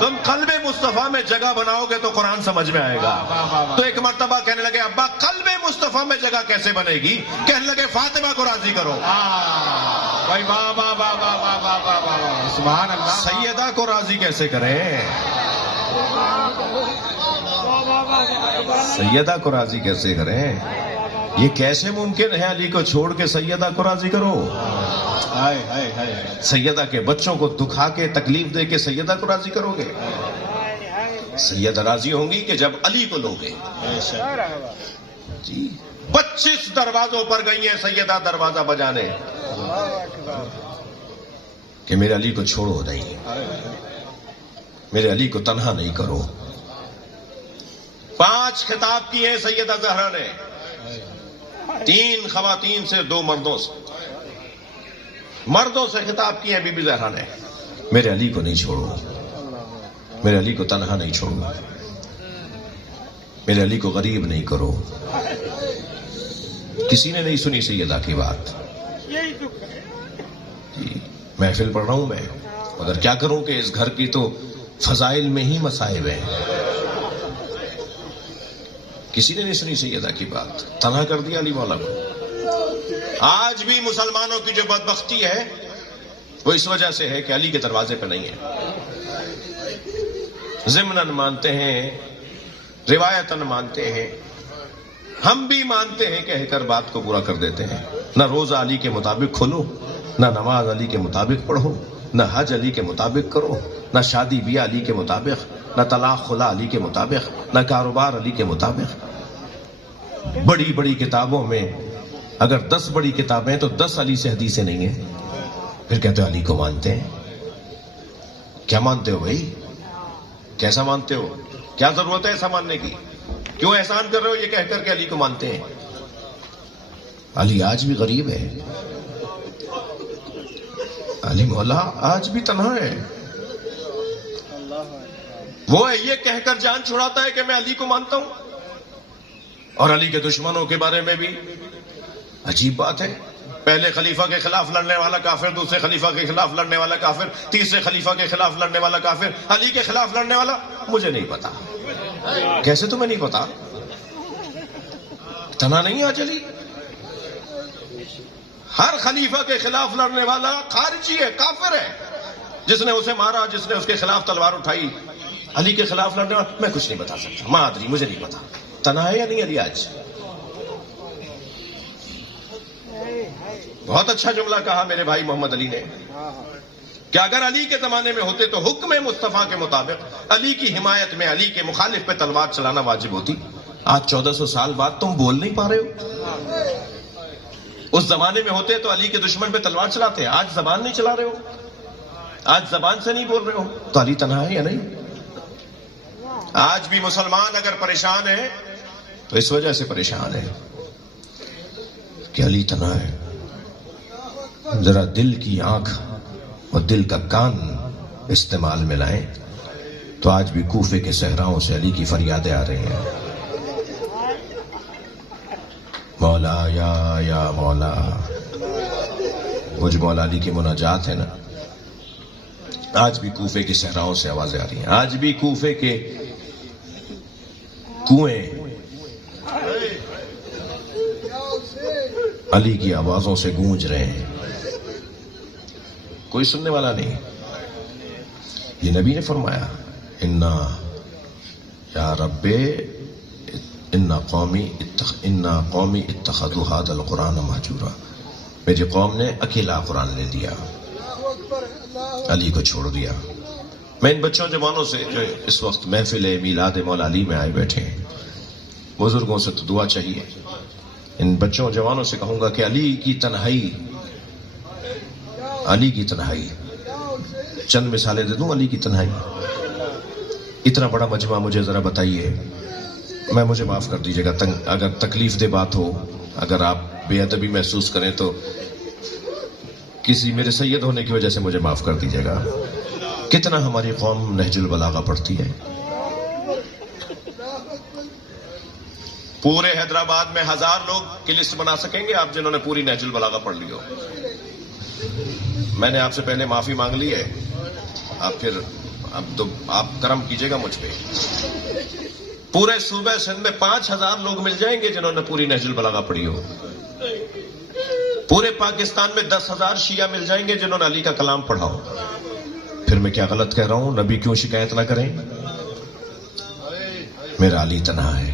تم قلب مصطفیٰ میں جگہ بناؤ گے تو قرآن سمجھ میں آئے گا. تو ایک مرتبہ کہنے لگے ابا قلب مصطفیٰ میں جگہ کیسے بنے گی؟ کہنے لگے فاطمہ کو راضی کرو. سبحان اللہ. سیدہ کو راضی کیسے کریں؟ سیدہ کو راضی کیسے کریں؟ یہ کیسے ممکن ہے علی کو چھوڑ کے سیدہ کو راضی کرو؟ سیدہ کے بچوں کو دکھا کے تکلیف دے کے سیدہ کو راضی کرو گے؟ سیدہ راضی ہوں گی کہ جب علی کو لو گے. جی 25 دروازوں پر گئی ہیں سیدہ دروازہ بجانے کہ میرے علی کو چھوڑو نہیں، میرے علی کو تنہا نہیں کرو. 5 خطاب کیے ہیں سیدہ زہرا نے، 3 خواتین سے 2 مردوں سے. مردوں سے خطاب کیے ہیں بی بی زہرا نے، میرے علی کو نہیں چھوڑو، میرے علی کو تنہا نہیں چھوڑو، میرے علی کو غریب نہیں کرو. کسی نے نہیں سنی سیدہ کی بات. جی محفل پڑھ رہا ہوں میں، مگر کیا کروں کہ اس گھر کی تو فضائل میں ہی مصائب ہیں. کسی نے نہیں سنی سیدہ کی بات، تنہا کر دیا علی مولا کو. آج بھی مسلمانوں کی جو بدبختی ہے وہ اس وجہ سے ہے کہ علی کے دروازے پہ نہیں ہے. ضمناً مانتے ہیں، روایتاً مانتے ہیں، ہم بھی مانتے ہیں، کہہ کر بات کو پورا کر دیتے ہیں. نہ روزہ علی کے مطابق کھولو، نہ نماز علی کے مطابق پڑھو، نہ حج علی کے مطابق کرو، نہ شادی بیاہ علی کے مطابق، نہ طلاق خلا علی کے مطابق، نہ کاروبار علی کے مطابق. بڑی بڑی کتابوں میں اگر 10 بڑی کتابیں تو 10 علی سے حدیثیں نہیں ہیں. پھر کہتے ہو علی کو مانتے ہیں. کیا مانتے ہو بھائی؟ کیسا مانتے ہو؟ کیا ضرورت ہے ایسا ماننے کی؟ کیوں احسان کر رہے ہو یہ کہہ کر کے علی کو مانتے ہیں؟ علی آج بھی غریب ہے، علی مولا آج بھی تنہا ہے. وہ یہ کہہ کر جان چھڑاتا ہے کہ میں علی کو مانتا ہوں. اور علی کے دشمنوں کے بارے میں بھی عجیب بات ہے. پہلے خلیفہ کے خلاف لڑنے والا کافر، دوسرے خلیفہ کے خلاف لڑنے والا کافر، تیسرے خلیفہ کے خلاف لڑنے والا کافر، علی کے خلاف لڑنے والا مجھے نہیں پتا. کیسے تمہیں نہیں پتا؟ تنہا نہیں آج علی. ہر خلیفہ کے خلاف لڑنے والا خارجی ہے، کافر ہے. جس نے اسے مارا، جس نے اس کے خلاف تلوار اٹھائی، علی کے خلاف لڑنے والا میں کچھ نہیں بتا سکتا. مادری مجھے نہیں پتا تنہا ہے یا نہیں علی آج. بہت اچھا جملہ کہا میرے بھائی محمد علی نے کہ اگر علی کے زمانے میں ہوتے تو حکم مصطفیٰ کے مطابق علی کی حمایت میں علی کے مخالف پہ تلوار چلانا واجب ہوتی. آج 1400 سال بعد تم بول نہیں پا رہے ہو. اس زمانے میں ہوتے تو علی کے دشمن پہ تلوار چلاتے ہیں. آج زبان نہیں چلا رہے ہو، آج زبان سے نہیں بول رہے ہو. تو علی تنہا ہے یا نہیں؟ آج بھی مسلمان اگر پریشان ہے تو اس وجہ سے پریشان ہے کہ علی تنہا ہے. ذرا دل کی آنکھ اور دل کا کان استعمال میں لائیں تو آج بھی کوفے کے صحراؤں سے علی کی فریادیں آ رہی ہیں. مولا یا مولا. وہ جو مولا علی کی مناجات ہے نا، آج بھی کوفے کے صحراؤں سے آوازیں آ رہی ہیں. آج بھی کوفے کے کنویں علی کی آوازوں سے گونج رہے ہیں، کوئی سننے والا نہیں. یہ نبی نے فرمایا انا یا رب انا قومی اتخذوا هذا القرآن مہجورا، میری قوم نے اکیلا قرآن لے لیا، علی کو چھوڑ دیا. میں ان بچوں جوانوں سے جو اس وقت محفل میلاد مولا علی میں آئے بیٹھے ہیں، بزرگوں سے تو دعا چاہیے، ان بچوں جوانوں سے کہوں گا کہ علی کی تنہائی، چند مثالیں دے دوں علی کی تنہائی. اتنا بڑا مجمع مجھے ذرا بتائیے، مجھے معاف کر دیجیے گا اگر تکلیف دہ بات ہو، اگر آپ بے ادبی محسوس کریں تو کسی میرے سید ہونے کی وجہ سے مجھے معاف کر دیجیے گا. کتنا ہماری قوم نہج البلاغہ پڑھتی ہے. پورے حیدرآباد میں 1000 لوگ کی لسٹ بنا سکیں گے آپ جنہوں نے پوری نہج البلاغہ پڑھ لی ہو. میں نے آپ سے پہلے معافی مانگ لی ہے، اب تو آپ کرم کیجئے گا مجھ پہ. پورے صوبہ سندھ میں 5000 لوگ مل جائیں گے جنہوں نے پوری نہج البلاغہ پڑھی ہو. پورے پاکستان میں 10,000 شیعہ مل جائیں گے جنہوں نے علی کا کلام پڑھا ہو. پھر میں کیا غلط کہہ رہا ہوں؟ نبی کیوں شکایت نہ کریں؟ میرا علی تنہا ہے،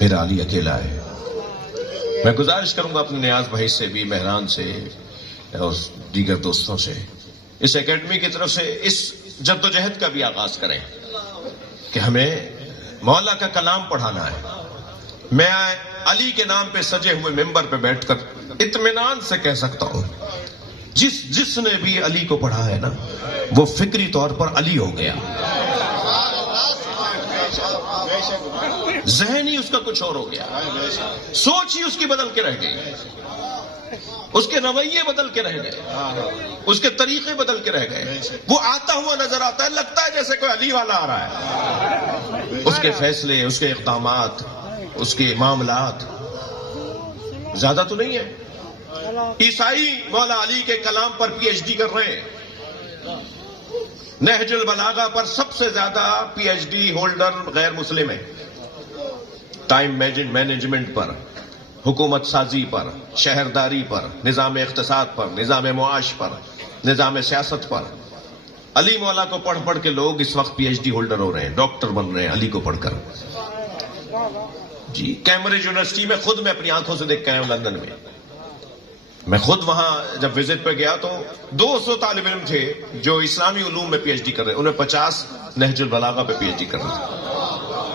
میرا علی اکیلا ہے. میں گزارش کروں گا اپنے نیاز بھائی سے بھی، مہران سے اور دیگر دوستوں سے، اس اکیڈمی کی طرف سے اس جدوجہد کا بھی آغاز کریں کہ ہمیں مولا کا کلام پڑھانا ہے. میں علی کے نام پہ سجے ہوئے ممبر پہ بیٹھ کر اطمینان سے کہہ سکتا ہوں جس نے بھی علی کو پڑھا ہے نا، وہ فکری طور پر علی ہو گیا، ذہن ہی اس کا کچھ اور ہو گیا، سوچ ہی اس کی بدل کے رہ گئی، اس کے رویے بدل کے رہ گئے، اس کے طریقے بدل کے رہ گئے. وہ آتا ہوا نظر آتا ہے، لگتا ہے جیسے کوئی علی والا آ رہا ہے. اس کے فیصلے، اس کے اقدامات، اس کے معاملات زیادہ تو نہیں ہے. عیسائی مولا علی کے کلام پر پی ایچ ڈی کر رہے ہیں. نہج البلاغہ پر سب سے زیادہ پی ایچ ڈی ہولڈر غیر مسلم ہیں. ٹائم مینجمنٹ پر، حکومت سازی پر، شہرداری پر، نظام اقتصاد پر، نظام معاش پر، نظام سیاست پر. علی مولا کو پڑھ پڑھ کے لوگ اس وقت پی ایچ ڈی ہولڈر ہو رہے ہیں، ڈاکٹر بن رہے ہیں علی کو پڑھ کر. جی کیمبرج یونیورسٹی میں خود میں اپنی آنکھوں سے دیکھ کے آیا ہوں. لندن میں خود وہاں جب وزٹ پہ گیا تو 200 طالب علم تھے جو اسلامی علوم میں پی ایچ ڈی کر رہے ہیں، انہیں 50 نہج البلاغہ پہ پی ایچ ڈی کر رہے تھے.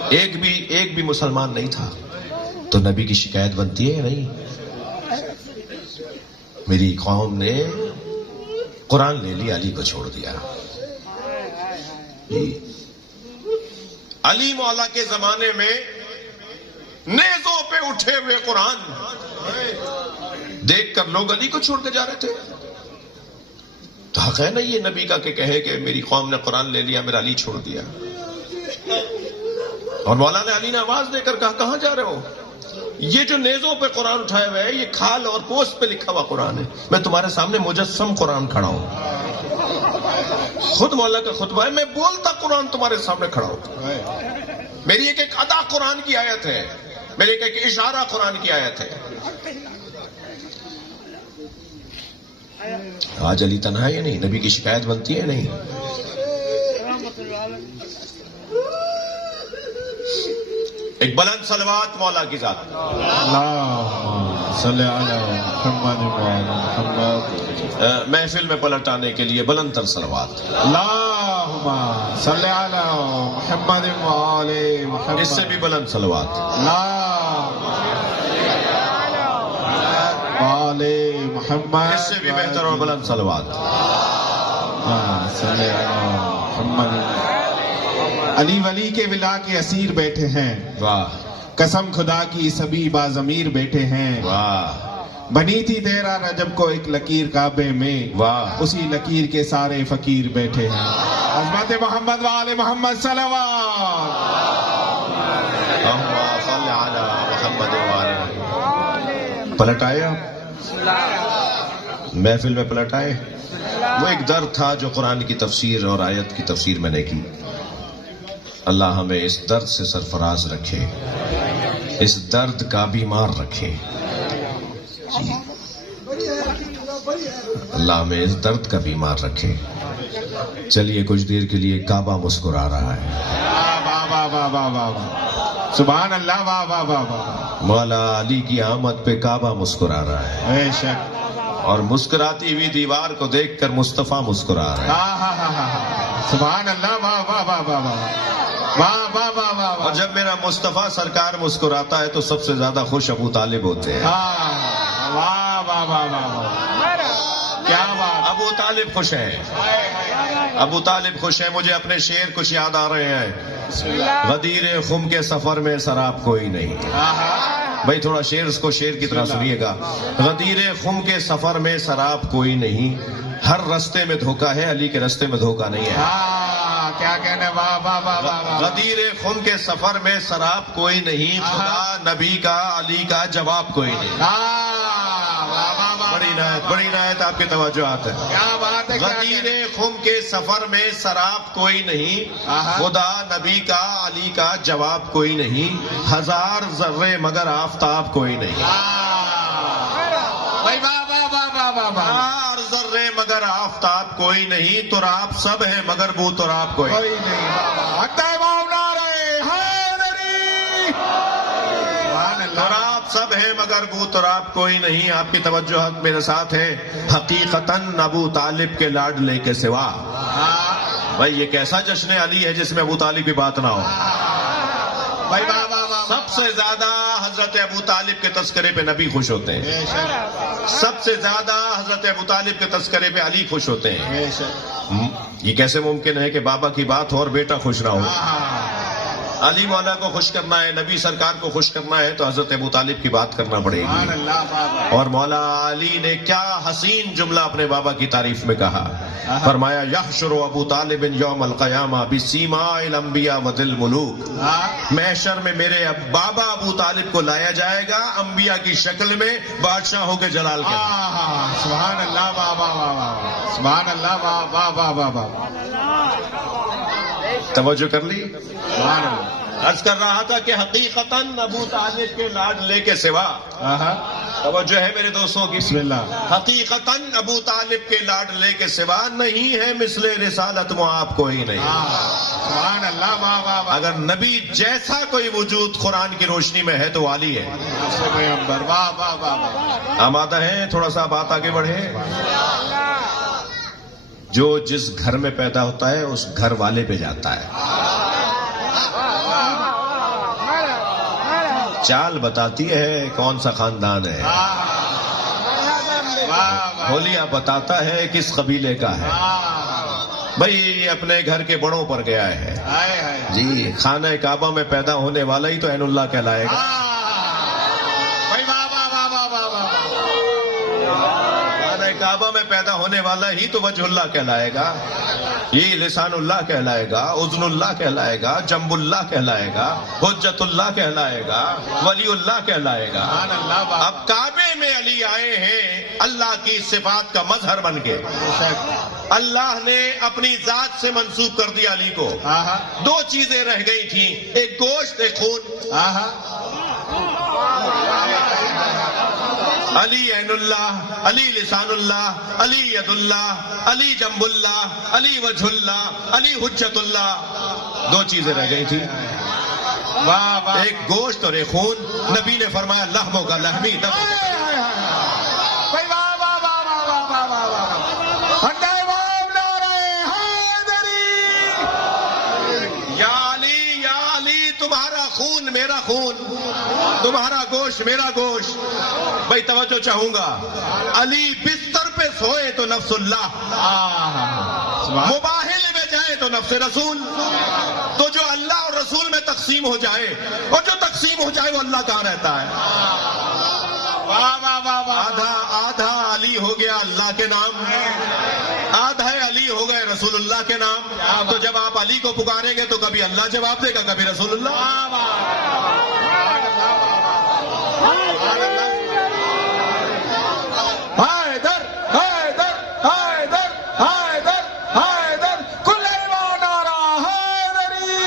ایک بھی مسلمان نہیں تھا. تو نبی کی شکایت بنتی ہے نہیں؟ میری قوم نے قرآن لے لیا، علی کو چھوڑ دیا. علی مولا کے زمانے میں نیزوں پہ اٹھے ہوئے قرآن دیکھ کر لوگ علی کو چھوڑ کے جا رہے تھے. تو حق ہے نا یہ نبی کا کہ کہے کہ میری قوم نے قرآن لے لیا، میرا علی چھوڑ دیا. اور مولانا علی نے آواز دے کر کہا کہاں جا رہے ہو؟ یہ جو نیزوں پہ قرآن اٹھائے ہوئے ہے یہ کھال اور پوسٹ پہ لکھا ہوا قرآن ہے. میں تمہارے سامنے مجسم قرآن کھڑا ہوں. خود مولا کا خطبہ ہے، میں بولتا قرآن تمہارے سامنے کھڑا ہوں. میری ایک ادا قرآن کی آیت ہے، میری ایک اشارہ قرآن کی آیت ہے. آج علی تنہا ہے نہیں؟ نبی کی شکایت بنتی ہے نہیں؟ ایک بلند صلوات مولا کی ذات. اللہم صلی علی محمد وعلی محمد. محفل میں پلٹ آنے کے لیے بلند تر صلوات. اللہم صلی علی محمد وعلی محمد. اس سے بھی بلند صلوات. اللہم وعلی محمد. اس سے بھی بہتر اور بلند صلوات. صلی علی محمد. علی ولی کے ولا کے اسیر بیٹھے ہیں، واہ. قسم خدا کی سبھی باضمیر بیٹھے ہیں. واہ. بنی تھی دیرا رجب کو ایک لکیر کعبے میں، واہ. اسی لکیر کے سارے فقیر بیٹھے ہیں. عظمت محمد وآل محمد صلوات. اللہم صلی علی محمد وآلہ. پلٹ آئے آپ محفل میں، پلٹ آئے. وہ ایک درد تھا جو قرآن کی تفسیر اور آیت کی تفسیر میں نے کی. اللہ ہمیں اس درد سے سرفراز رکھے، اس درد کا بیمار رکھے. اللہ ہمیں اس درد کا بیمار رکھے. چلیے کچھ دیر کے لیے کعبہ مسکرا رہا ہے. واہ واہ واہ واہ واہ واہ. سبحان اللہ. واہ واہ واہ واہ. مولا علی کی آمد پہ کعبہ مسکرا رہا ہے. بے شک. اور مسکراتی ہوئی دیوار کو دیکھ کر مصطفیٰ مسکرا رہا ہے. سبحان اللہ. واہ واہ واہ واہ واہ. واہ واہ واہ واہ. اور جب میرا مصطفیٰ سرکار مسکراتا ہے تو سب سے زیادہ خوش ابو طالب ہوتے ہیں. واہ واہ واہ واہ واہ. کیا بات. ابو طالب خوش ہیں. ابو طالب خوش ہیں. مجھے اپنے شعر کچھ یاد آ رہے ہیں. غدیر خم کے سفر میں سراب کوئی نہیں. بھائی تھوڑا شعر اس کو شعر کی طرح سنیے گا. غدیر خم کے سفر میں سراب کوئی نہیں. ہر رستے میں دھوکہ ہے علی کے رستے میں دھوکہ نہیں ہے. کیا کہنے. واہ واہ واہ واہ. غدیر خم کے سفر میں سراب کوئی نہیں. خدا نبی کا علی کا جواب کوئی نہیں. بڑی عنایت آپ کی توجہات ہے. کیا بات ہے. غدیر خم کے سفر میں سراب کوئی نہیں. خدا نبی کا علی کا جواب کوئی نہیں. ہزار ذرے مگر آفتاب کوئی نہیں. ہزار ذرے مگر آفتاب کوئی نہیں. تراب سب ہے مگر بو تراب کوئی نہیں. تراب سب ہے مگر بو تراب کوئی نہیں. آپ کی توجہ میرے ساتھ ہے. حقیقتاً ابو طالب کے لاڈلے کے سوا. بھائی یہ کیسا جشن علی ہے جس میں ابو طالب کی بات نہ ہو. سب سے زیادہ حضرت ابو طالب کے تذکرے پہ نبی خوش ہوتے ہیں. سب سے زیادہ حضرت ابو طالب کے تذکرے پہ علی خوش ہوتے ہیں. یہ کیسے ممکن ہے کہ بابا کی بات ہو اور بیٹا خوش نہ ہو. علی مولا کو خوش کرنا ہے, نبی سرکار کو خوش کرنا ہے تو حضرت ابو طالب کی بات کرنا پڑے گی. اور مولا علی نے کیا حسین جملہ اپنے بابا کی تعریف میں کہا. فرمایا یحشر ابو طالب یوم القیامہ بسیماء الانبیاء وذل الملوک. محشر میں میرے بابا ابو طالب کو لایا جائے گا انبیاء کی شکل میں, بادشاہوں کے جلال کے. سبحان اللہ. واہ واہ واہ. سبحان اللہ. واہ واہ واہ واہ. توجہ کر لی. سبحان اللہ. عرض کر رہا تھا کہ حقیقتاً ابو طالب کے لاڈلے کے سوا. توجہ ہے میرے دوستوں کی. بسم اللہ. حقیقتاً ابو طالب کے لاڈلے کے سوا نہیں ہے مثل رسالت معاب کوئی نہیں. سبحان اللہ. واہ واہ. اگر نبی جیسا کوئی وجود قرآن کی روشنی میں ہے تو علی ہے. واہ واہ واہ. آمادہ ہیں تھوڑا سا بات آگے بڑھے. جو جس گھر میں پیدا ہوتا ہے اس گھر والے پہ جاتا ہے. چال بتاتی ہے کون سا خاندان ہے. ہولیہ بتاتا ہے کس قبیلے کا ہے. بھائی اپنے گھر کے بڑوں پر گیا ہے. جی خانہ کعبہ میں پیدا ہونے والا ہی تو عین اللہ کہلائے گا. کعبہ میں پیدا ہونے والا ہی تو وجہ اللہ کہلائے گا. یہ لسان اللہ کہلائے گا, اذن اللہ کہلائے گا, جنب اللہ کہلائے گا, حجت اللہ کہلائے گا, ولی اللہ کہلائے گا. اب کعبے میں علی آئے ہیں اللہ کی صفات کا مظہر بن کے. اللہ نے اپنی ذات سے منسوب کر دیا علی کو. دو چیزیں رہ گئی تھیں, ایک گوشت ایک خون. علی عین اللہ, علی لسان اللہ, علی ید اللہ, علی جنب اللہ, علی وجہ اللہ, علی حجت اللہ. دو چیزیں رہ گئی تھی, ایک گوشت اور ایک خون. نبی نے فرمایا لحموں کا لحمی. تمہارا خون میرا خون, تمہارا گوشت میرا گوشت. بھائی توجہ چاہوں گا, علی بستر پہ سوئے تو نفس اللہ, مباہل میں جائے تو نفس رسول. تو جو اللہ اور رسول میں تقسیم ہو جائے, اور جو تقسیم ہو جائے وہ اللہ کہاں رہتا ہے. آدھا علی ہو گیا اللہ کے نام, آدھا علی ہو گئے رسول اللہ کے نام. تو جب آپ علی کو پکاریں گے تو کبھی اللہ جواب دے گا, کبھی رسول اللہ. حیدر حیدر حیدر حیدر حیدر کل ایمان آرا حیدری.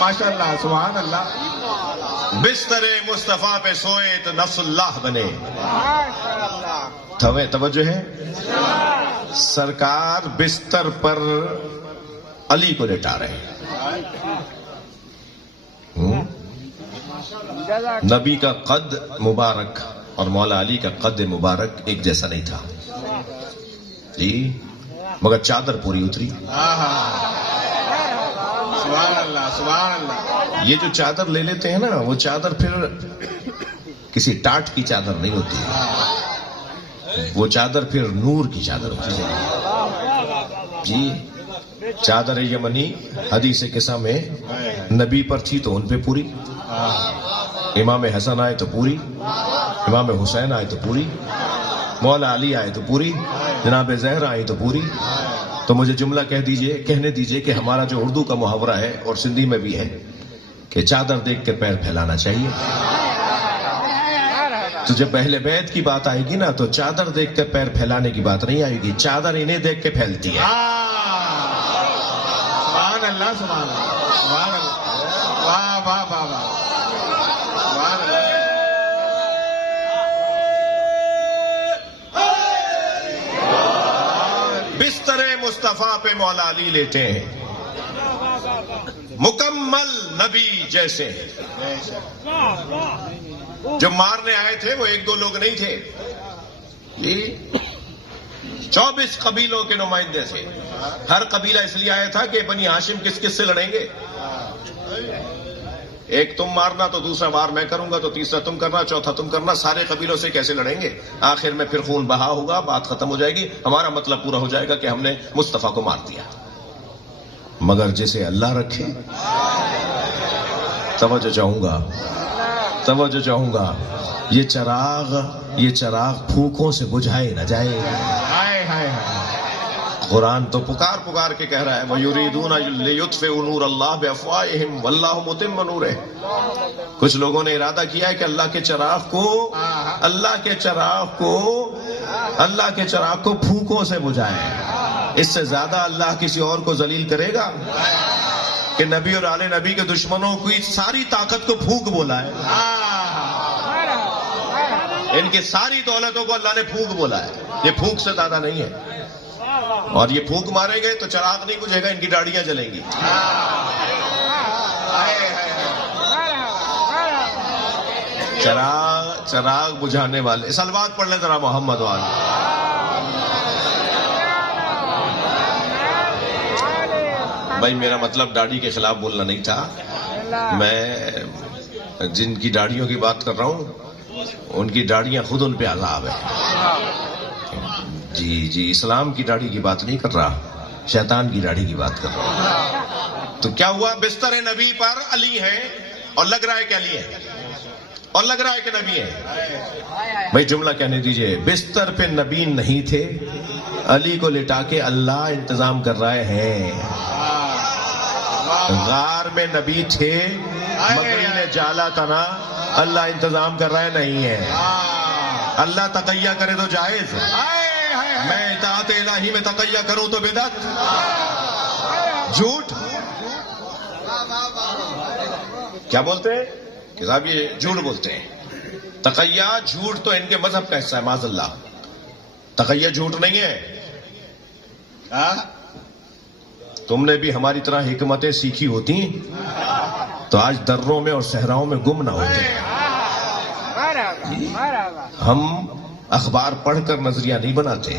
ماشاء اللہ. سبحان اللہ. بستر مصطفیٰ پہ سوئے تو نفس اللہ بنے. توجہ ہے. سرکار بستر پر علی کو لٹا رہے ہیں. نبی کا قد مبارک اور مولا علی کا قد مبارک ایک جیسا نہیں تھا جی، مگر چادر پوری اتری. سبحان اللہ سبحان اللہ. یہ جو چادر لے لیتے ہیں نا، وہ چادر پھر کسی ٹاٹ کی چادر نہیں ہوتی، وہ چادر پھر نور کی چادر ہوتی ہے جی. چادر یمنی حدیث قصہ میں نبی پر تھی تو ان پہ پوری، امام حسن آئے تو پوری، امام حسین آئے تو پوری، مولا علی آئے تو پوری، جناب زہرا آئے تو پوری. تو مجھے جملہ کہنے دیجئے کہ ہمارا جو اردو کا محاورہ ہے اور سندھی میں بھی ہے کہ چادر دیکھ کر پیر پھیلانا چاہیے. تو جب اہل بیت کی بات آئے گی نا تو چادر دیکھ کر پیر پھیلانے کی بات نہیں آئے گی، چادر انہیں دیکھ کے پھیلتی ہے. سبحان اللہ سبحان اللہ سبحان اللہ. واہ واہ واہ واہ. سبحان اللہ. بستر مصطفیٰ پہ مولا علی لیتے ہیں، مکمل نبی جیسے. جو مارنے آئے تھے وہ ایک دو لوگ نہیں تھے، 24 قبیلوں کے نمائندے تھے. ہر قبیلہ اس لیے آیا تھا کہ بنی ہاشم کس کس سے لڑیں گے. ایک تم مارنا تو دوسرا وار میں کروں گا تو تیسرا تم کرنا، چوتھا تم کرنا. سارے قبیلوں سے کیسے لڑیں گے؟ آخر میں پھر خون بہا ہوگا، بات ختم ہو جائے گی، ہمارا مطلب پورا ہو جائے گا کہ ہم نے مصطفیٰ کو مار دیا. مگر جسے اللہ رکھے، توجہ چاہوں گا، یہ چراغ پھونکوں سے بجھائے نہ جائے. قرآن تو پکار کے کہہ رہا ہے وَيُرِيدُونَ لِيُطْفِئُوا نُورَ اللَّهِ بِأَفْوَاهِهِمْ وَاللَّهُ مُتِمُّ نُورِهِ. کچھ لوگوں نے ارادہ کیا ہے کہ اللہ کے چراغ کو پھونکوں سے بجھائیں. اس سے زیادہ اللہ کسی اور کو ذلیل کرے گا کہ نبی اور آل نبی کے دشمنوں کی ساری طاقت کو پھونک بولا ہے. ان کی ساری دولتوں کو اللہ نے پھونک بولا ہے. یہ پھونک سے زیادہ نہیں ہے. اور یہ پھونک مارے گئے تو چراغ نہیں بجھے گا، ان کی ڈاڑیاں جلیں گی. چراغ بجھانے والے صلوات پڑھ لیں ذرا محمد والے. بھائی میرا مطلب داڑھی کے خلاف بولنا نہیں تھا. میں جن کی داڑھیوں کی بات کر رہا ہوں ان کی داڑھیاں خود ان پہ عذاب ہے. جی اسلام کی داڑھی کی بات نہیں کر رہا، شیطان کی داڑھی کی بات کر رہا. تو کیا ہوا؟ بستر نبی پر علی ہیں اور لگ رہا ہے کہ علی ہے اور لگ رہا ہے کہ نبی ہے. بھائی جملہ کہنے دیجئے. بستر پہ نبی نہیں تھے، علی کو لٹا کے اللہ انتظام کر رہے ہیں. غار میں نبی تھے، مکری نے جالا تنا، اللہ انتظام کر رہے نہیں ہے. اللہ تقیہ کرے تو جائز، میں اطاعت الہی میں تقیہ کروں تو بدعت. جھوٹ کیا بولتے ہیں کہ صاحب یہ جھوٹ بولتے ہیں. تقیہ جھوٹ تو ان کے مذہب کا حصہ ہے. معاذ اللہ، تقیہ جھوٹ نہیں ہے. تم نے بھی ہماری طرح حکمتیں سیکھی ہوتی تو آج دروں میں اور صحراؤں میں گم نہ ہوتے. ہم اخبار پڑھ کر نظریہ نہیں بناتے،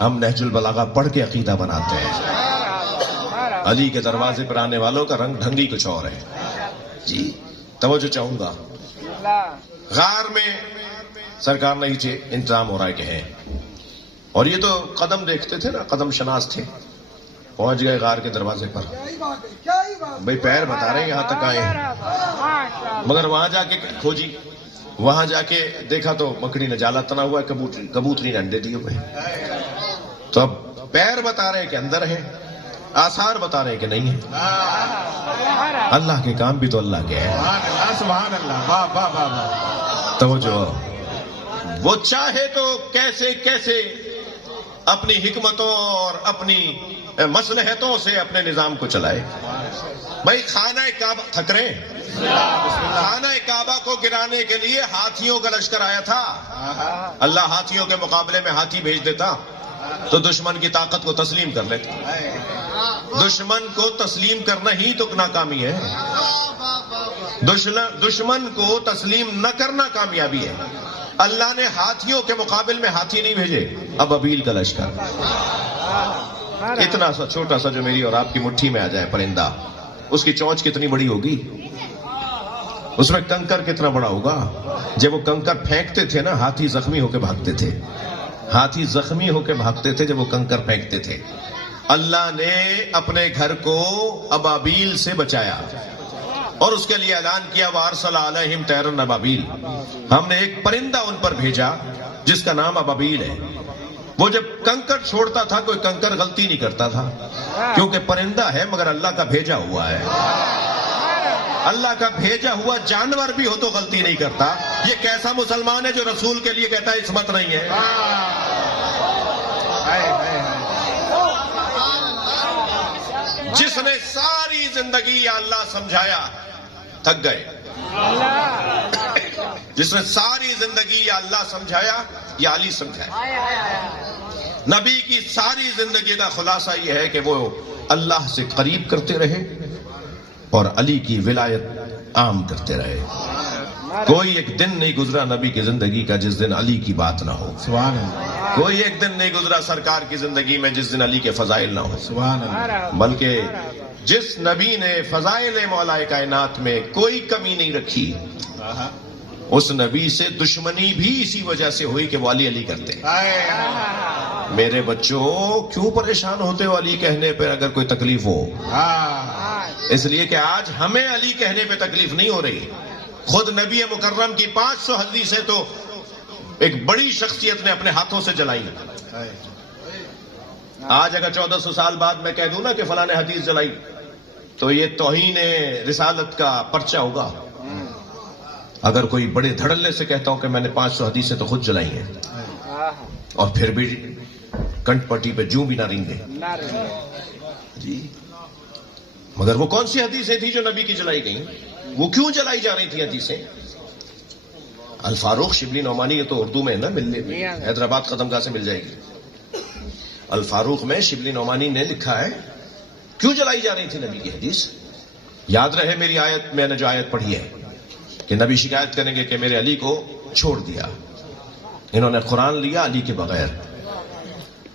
ہم نہج البلاغہ پڑھ کے عقیدہ بناتے ہیں. علی کے دروازے پر آنے والوں کا رنگ ڈھنگ ہی کچھ اور ہے. جی توجہ چاہوں گا. غار میں سرکار نہیں تھے، انتظام ہو رہا ہے کہ ہے. اور یہ تو قدم دیکھتے تھے نا، قدم شناس تھے. پہنچ گئے غار کے دروازے پر. بھئی پیر بتا رہے ہیں یہاں تک آئے ہیں، مگر وہاں جا کے کھوجی، وہاں جا کے دیکھا تو مکڑی نے جالا تنا ہوا ہے، کبوتری نے انڈے دیے ہوئے ہیں. تو اب پیر بتا رہے ہیں کہ اندر ہیں، آثار بتا رہے ہیں کہ نہیں ہے. اللہ کے کام بھی تو اللہ کے ہیں. سبحان اللہ. واہ واہ واہ. توجہ. وہ چاہے تو کیسے کیسے اپنی حکمتوں اور اپنی مصلحتوں سے اپنے نظام کو چلائے. بھائی خانہ کعبہ تھک رہے ہیں, خانہ کعبہ کو گرانے کے لیے ہاتھیوں کا لشکر آیا تھا. اللہ ہاتھیوں کے مقابلے میں ہاتھی بھیج دیتا تو دشمن کی طاقت کو تسلیم کر لیتے. دشمن کو تسلیم کرنا ہی تو ناکامی ہے. دشمن کو تسلیم نہ کرنا کامیابی ہے. اللہ نے ہاتھیوں کے مقابل میں ہاتھی نہیں بھیجے, ابابیل کا لشکر. اتنا سا چھوٹا سا جو میری اور آپ کی مٹھی میں آ جائے پرندہ, اس کی چونچ کتنی بڑی ہوگی, اس میں کنکر کتنا بڑا ہوگا. جب وہ کنکر پھینکتے تھے نا, ہاتھی زخمی ہو کے بھاگتے تھے. ہاتھی زخمی ہو کے بھاگتے تھے جب وہ کنکر پھینکتے تھے. اللہ نے اپنے گھر کو ابابیل سے بچایا اور اس کے لیے اعلان کیا وارسل علیہم طیرا ابابیل. ہم نے ایک پرندہ ان پر بھیجا جس کا نام ابابیل ہے. وہ جب کنکر چھوڑتا تھا کوئی کنکر غلطی نہیں کرتا تھا, کیونکہ پرندہ ہے مگر اللہ کا بھیجا ہوا ہے. اللہ کا بھیجا ہوا جانور بھی ہو تو غلطی نہیں کرتا. یہ کیسا مسلمان ہے جو رسول کے لیے کہتا ہے عصمت نہیں ہے. جس نے ساری زندگی یا اللہ سمجھایا تھک گئے. جس نے ساری زندگی یا اللہ سمجھایا یا علی سمجھایا. نبی کی ساری زندگی کا خلاصہ یہ ہے کہ وہ اللہ سے قریب کرتے رہے اور علی کی ولایت عام کرتے رہے. کوئی ایک دن نہیں گزرا نبی کی زندگی کا جس دن علی کی بات نہ ہو. سبحان اللہ. کوئی ایک دن نہیں گزرا سرکار کی زندگی میں جس دن علی کے فضائل نہ ہو. سبحان اللہ. بلکہ جس نبی نے فضائل مولا کائنات میں کوئی کمی نہیں رکھی, اس نبی سے دشمنی بھی اسی وجہ سے ہوئی کہ وہ علی علی کرتے. میرے بچوں کیوں پریشان ہوتے ہو علی کہنے پہ اگر کوئی تکلیف ہو؟ اس لیے کہ آج ہمیں علی کہنے پہ تکلیف نہیں ہو رہی. خود نبی مکرم کی 500 حدیثیں تو ایک بڑی شخصیت نے اپنے ہاتھوں سے جلائی. آج اگر 1400 سال بعد میں کہہ دوں نا کہ فلاں نے حدیث جلائی تو یہ توہین رسالت کا پرچہ ہوگا. اگر کوئی بڑے دھڑلے سے کہتا ہوں کہ میں نے 500 حدیثیں تو خود جلائی ہیں, اور پھر بھی کنٹ پٹی پہ جوں بھی نہ ریں گے جی. مگر وہ کون سی حدیثیں تھیں جو نبی کی جلائی گئیں؟ وہ کیوں جلائی جا رہی تھی حدیثیں؟ الفاروق شبلی نعمانی, یہ تو اردو میں ہے نا, ملنے میں حیدرآباد قدم گاہ سے مل جائے گی. الفاروق میں شبلی نعمانی نے لکھا ہے کیوں جلائی جا رہی تھی نبی کی حدیث. یاد رہے میری آیت, میں نے جو آیت پڑھی ہے کہ نبی شکایت کریں گے کہ میرے علی کو چھوڑ دیا, انہوں نے قرآن لیا علی کے بغیر.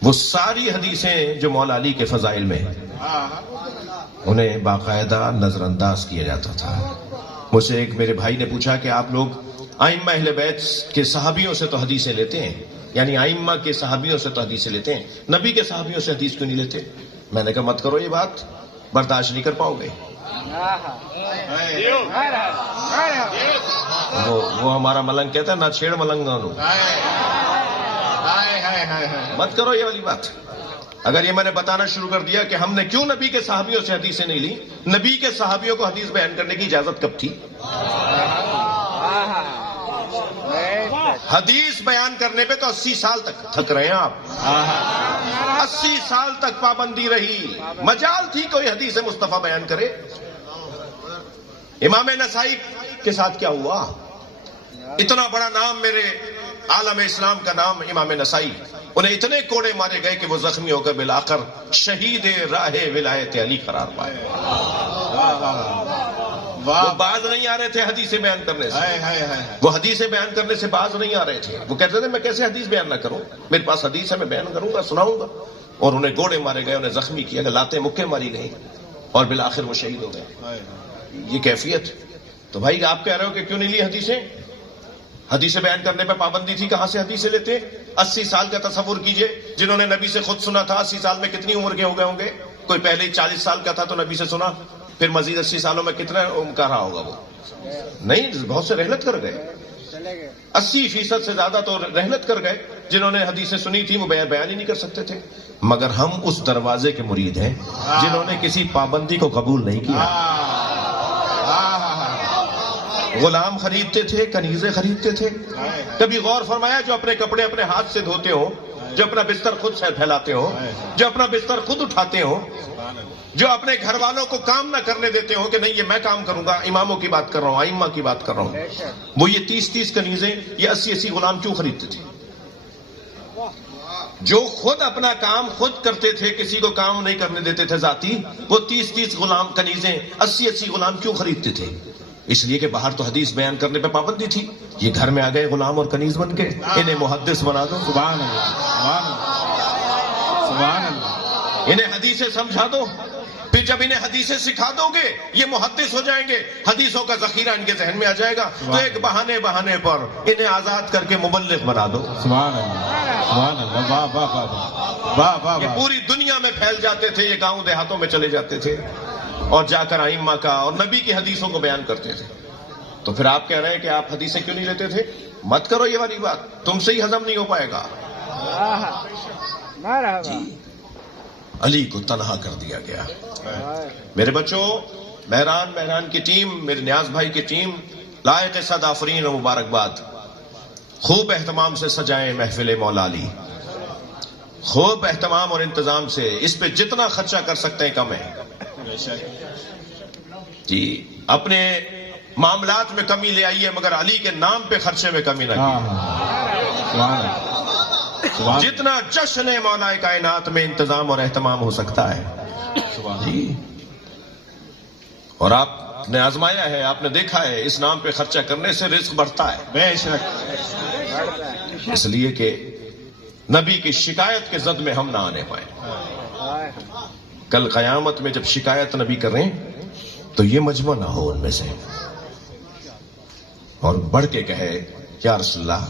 وہ ساری حدیثیں جو مولا علی کے فضائل میں انہیں باقاعدہ نظر انداز کیا جاتا تھا. مجھ سے ایک میرے بھائی نے پوچھا کہ آپ لوگ ائمہ اہل بیت کے صحابیوں سے تو حدیثیں لیتے ہیں, یعنی ائمہ کے صحابیوں سے تو حدیثیں لیتے ہیں, نبی کے صحابیوں سے حدیث کیوں نہیں لیتے؟ میں نے کہا مت کرو, یہ بات برداشت نہیں کر پاؤ گے. وہ ہمارا ملنگ کہتا ہے نہ چھیڑ ملنگانو, مت کرو یہ والی بات. اگر یہ میں نے بتانا شروع کر دیا کہ ہم نے کیوں نبی کے صحابیوں سے حدیثیں نہیں لی, نبی کے صحابیوں کو حدیث بیان کرنے کی اجازت کب تھی؟ حدیث بیان کرنے پہ تو 80 سال تک تھک رہے ہیں آپ. 80 سال تک پابندی رہی, مجال تھی کوئی حدیث مصطفیٰ بیان کرے. امام نسائی کے ساتھ کیا ہوا؟ اتنا بڑا نام, میرے عالم اسلام کا نام امام نسائی, انہیں اتنے کوڑے مارے گئے کہ وہ زخمی ہو کر بالآخر شہید راہ ولایت علی قرار پائے. وہ باز نہیں آ رہے تھے حدیثیں بیان کرنے سے, وہ حدیثیں بیان کرنے سے باز نہیں آ رہے تھے. وہ کہتے تھے میں کیسے حدیث بیان نہ کروں, میرے پاس حدیث ہے, میں بیان کروں گا, سناؤں گا. اور انہیں گوڑے مارے گئے, انہیں زخمی کیا گیا, لاتیں مکے ماری گئی, اور بالآخر وہ شہید ہو گئے. یہ کیفیت. تو بھائی آپ کہہ رہے ہو کہ کیوں نہیں لی حدیثیں؟ حدیثیں بیان کرنے پہ پابندی تھی, کہاں سے حدیثیں لیتے؟ 80 سال کا تصور کیجئے, جنہوں نے نبی سے خود سنا تھا 80 سال میں کتنی عمر کے ہو گئے ہوں گے؟ کوئی پہلے ہی 40 سال کا تھا تو نبی سے سنا, پھر مزید 80 سالوں میں کتنا کا رہا ہوگا؟ وہ نہیں, بہت سے رحلت کر گئے. 80% سے زیادہ تو رحلت کر گئے. جنہوں نے حدیثیں سنی تھی وہ بیان ہی نہیں کر سکتے تھے. مگر ہم اس دروازے کے مرید ہیں جنہوں نے کسی پابندی کو قبول نہیں کیا. غلام خریدتے تھے, کنیزیں خریدتے تھے. کبھی غور فرمایا جو اپنے کپڑے اپنے ہاتھ سے دھوتے ہوں جو اپنا بستر خود سے پھیلاتے ہو، جو اپنا بستر خود اٹھاتے ہو، جو اپنے گھر والوں کو کام نہ کرنے دیتے ہو کہ نہیں یہ میں کام کروں گا. اماموں کی بات کر رہا ہوں، ائمہ کی بات کر رہا ہوں. وہ یہ 30 کنیزیں، یہ 80 غلام کیوں خریدتے تھے؟ جو خود اپنا کام خود کرتے تھے، کسی کو کام نہیں کرنے دیتے تھے ذاتی، وہ 30 غلام کنیزیں، 80 غلام کیوں خریدتے تھے؟ اس لیے کہ باہر تو حدیث بیان کرنے پہ پابندی تھی. یہ گھر میں آ گئے غلام اور کنیز بن کے، انہیں محدث بنا دو. سبحان اللہ، سبحان اللہ، سبحان اللہ. انہیں حدیثیں سمجھا دو، پھر جب انہیں حدیثیں سکھا دو گے یہ محدث ہو جائیں گے، حدیثوں کا ذخیرہ ان کے ذہن میں آ جائے گا. تو ایک بہانے پر انہیں آزاد کر کے مبلغ بنا دو. سبحان اللہ، سبحان اللہ. واہ واہ واہ واہ واہ. یہ پوری دنیا میں پھیل جاتے تھے، یہ گاؤں دیہاتوں میں چلے جاتے تھے اور جا کر ائمہ کا اور نبی کی حدیثوں کو بیان کرتے تھے. تو پھر آپ کہہ رہے ہیں کہ آپ حدیثیں کیوں نہیں لیتے تھے؟ مت کرو یہ والی بات، تم سے ہی ہضم نہیں ہو پائے گا. علی کو تنہا کر دیا گیا. میرے بچوں، مہران کی ٹیم، میرے نیاز بھائی کی ٹیم، لائق صد آفرین و مبارکباد. خوب اہتمام سے سجائیں محفل مولا علی، خوب اہتمام اور انتظام سے. اس پہ جتنا خرچہ کر سکتے ہیں کم ہے جی. اپنے معاملات میں کمی لے آئیے مگر علی کے نام پہ خرچے میں کمی نہ کیجیے. جتنا جشن مولا کائنات میں انتظام اور اہتمام ہو سکتا ہے جی. اور آپ نے آزمایا ہے، آپ نے دیکھا ہے، اس نام پہ خرچہ کرنے سے رزق بڑھتا ہے. بے شک. اس لیے کہ نبی کی شکایت کے زد میں ہم نہ آنے پائیں. کل قیامت میں جب شکایت نبی کریں تو یہ مجمع نہ ہو ان میں سے اور بڑھ کے کہے یا رسول اللہ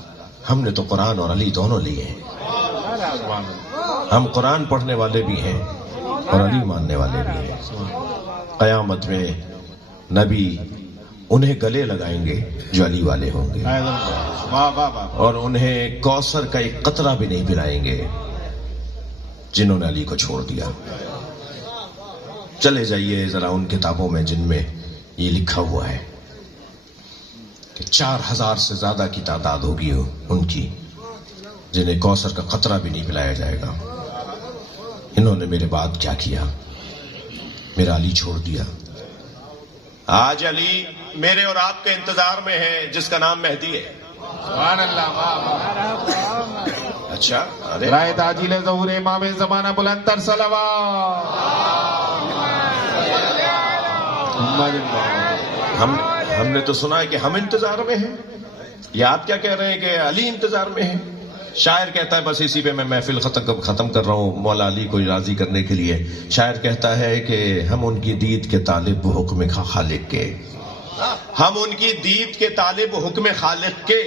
ہم نے تو قرآن اور علی دونوں لیے ہیں، ہم قرآن پڑھنے والے بھی ہیں اور علی ماننے والے بھی ہیں. قیامت میں نبی انہیں گلے لگائیں گے جو علی والے ہوں گے اور انہیں کوثر کا ایک قطرہ بھی نہیں پلائیں گے جنہوں نے علی کو چھوڑ دیا. چلے جائیے ذرا ان کتابوں میں جن میں یہ لکھا ہوا ہے کہ 4000 سے زیادہ کی تعداد ہوگی ان کی جنہیں کوثر کا قطرہ بھی نہیں پلایا جائے گا. انہوں نے میرے بعد کیا کیا؟ میرا علی چھوڑ دیا. آج علی میرے اور آپ کے انتظار میں ہے جس کا نام مہدی ہے. سبحان اللہ. اچھا، ارے رائے تعجیل ظہور امام زمانہ بلندر صلوات. ہم نے تو سنا ہے کہ ہم انتظار میں ہیں. یہ آپ کیا کہہ رہے ہیں کہ علی انتظار میں ہے؟ شاعر کہتا ہے، بس اسی پہ میں محفل ختم کر رہا ہوں مولا علی کو راضی کرنے کے لیے. شاعر کہتا ہے کہ ہم ان کی دید کے طالب حکم خالق کے، ہم ان کی دید کے طالب حکم خالق کے،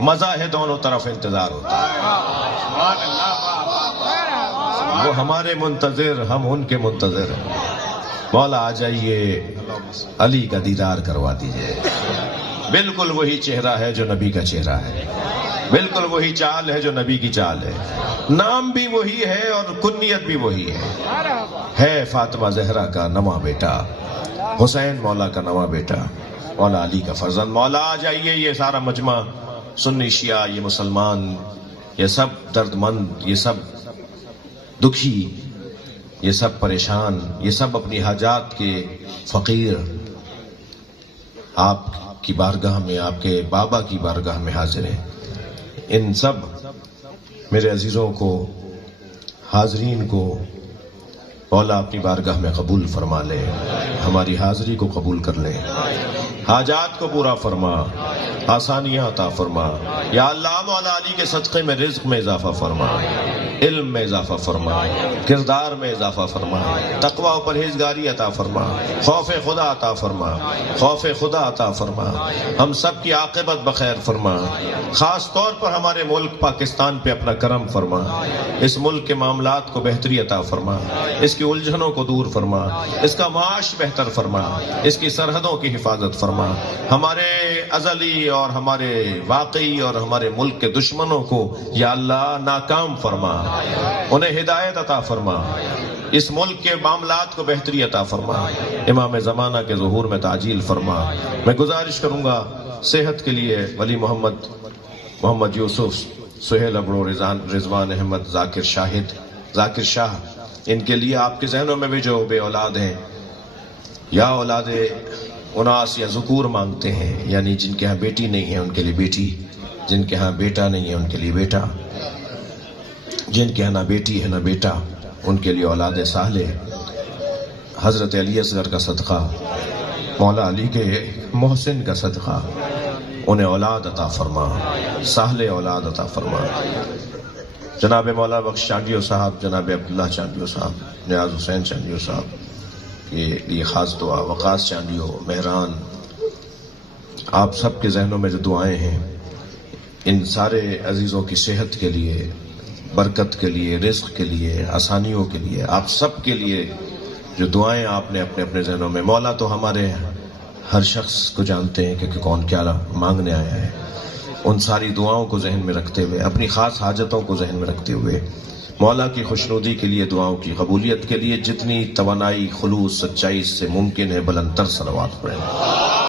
مزہ ہے دونوں طرف انتظار ہوتا ہے. وہ ہمارے منتظر، ہم ان کے منتظر ہیں. مولا آ جائیے، علی کا دیدار کروا دیجئے. بالکل وہی چہرہ ہے جو نبی کا چہرہ ہے، بالکل وہی چال ہے جو نبی کی چال ہے. نام بھی وہی ہے اور کنیت بھی وہی ہے فاطمہ زہرا کا نواں بیٹا، حسین مولا کا نواں بیٹا، مولا علی کا فرزند. مولا آ جائیے. یہ سارا مجمع، سنی شیعہ، یہ مسلمان، یہ سب درد مند، یہ سب دکھی، یہ سب پریشان، یہ سب اپنی حاجات کے فقیر آپ کی بارگاہ میں، آپ کے بابا کی بارگاہ میں حاضر ہیں. ان سب میرے عزیزوں کو، حاضرین کو مولا اپنی بارگاہ میں قبول فرما لے، ہماری حاضری کو قبول کر لے، حاجات کو پورا فرما، آسانیاں عطا فرما. یا اللہ مولا علی کے صدقے میں رزق میں اضافہ فرما، علم میں اضافہ فرما، کردار میں اضافہ فرما، تقوی و پرہیزگاری عطا فرما، خوف خدا عطا فرما، خوف خدا عطا فرما. ہم سب کی عاقبت بخیر فرما. خاص طور پر ہمارے ملک پاکستان پہ اپنا کرم فرما. اس ملک کے معاملات کو بہتری عطا فرما، اس کی الجھنوں کو دور فرما، اس کا معاش بہتر فرما، اس کی سرحدوں کی حفاظت فرما. ہمارے ازلی اور ہمارے واقعی اور ہمارے ملک کے دشمنوں کو یا اللہ ناکام فرما، انہیں ہدایت عطا فرما. اس ملک کے معاملات کو بہتری عطا فرما. امام زمانہ کے ظہور میں تعجیل فرما. میں گزارش کروں گا صحت کے لیے ولی محمد یوسف سہیل ابرو، رضوان احمد، ذاکر شاہ، ان کے لیے آپ کے ذہنوں میں بھی جو بے اولاد ہیں یا اولاد اناس یا ذکور مانگتے ہیں، یعنی جن کے ہاں بیٹی نہیں ہے ان کے لیے بیٹی، جن کے ہاں بیٹا نہیں ہے ان کے لیے بیٹا، جن کے ہاں نہ بیٹی ہے نہ بیٹا ان کے لیے اولاد صالح، حضرت علی اصغر کا صدقہ، مولا علی کے محسن کا صدقہ، انہیں اولاد عطا فرما، صالح اولاد عطا فرما۔ جناب مولا بخش چانڈیو صاحب، جناب عبداللہ چانڈیو صاحب، نیاز حسین چانڈیو صاحب کے لیے خاص دعا، وقاص چانڈیو، مہران، آپ سب کے ذہنوں میں جو دعائیں ہیں ان سارے عزیزوں کی صحت کے لیے، برکت کے لیے، رزق کے لیے، آسانیوں کے لیے، آپ سب کے لیے جو دعائیں آپ نے اپنے اپنے ذہنوں میں، مولا تو ہمارے ہر شخص کو جانتے ہیں کہ کون کیا مانگنے آیا ہے، ان ساری دعاؤں کو ذہن میں رکھتے ہوئے، اپنی خاص حاجتوں کو ذہن میں رکھتے ہوئے، مولا کی خوشنودی کے لیے، دعاؤں کی قبولیت کے لیے جتنی توانائی، خلوص، سچائی سے ممکن ہے بلند تر صلوات پڑھیں۔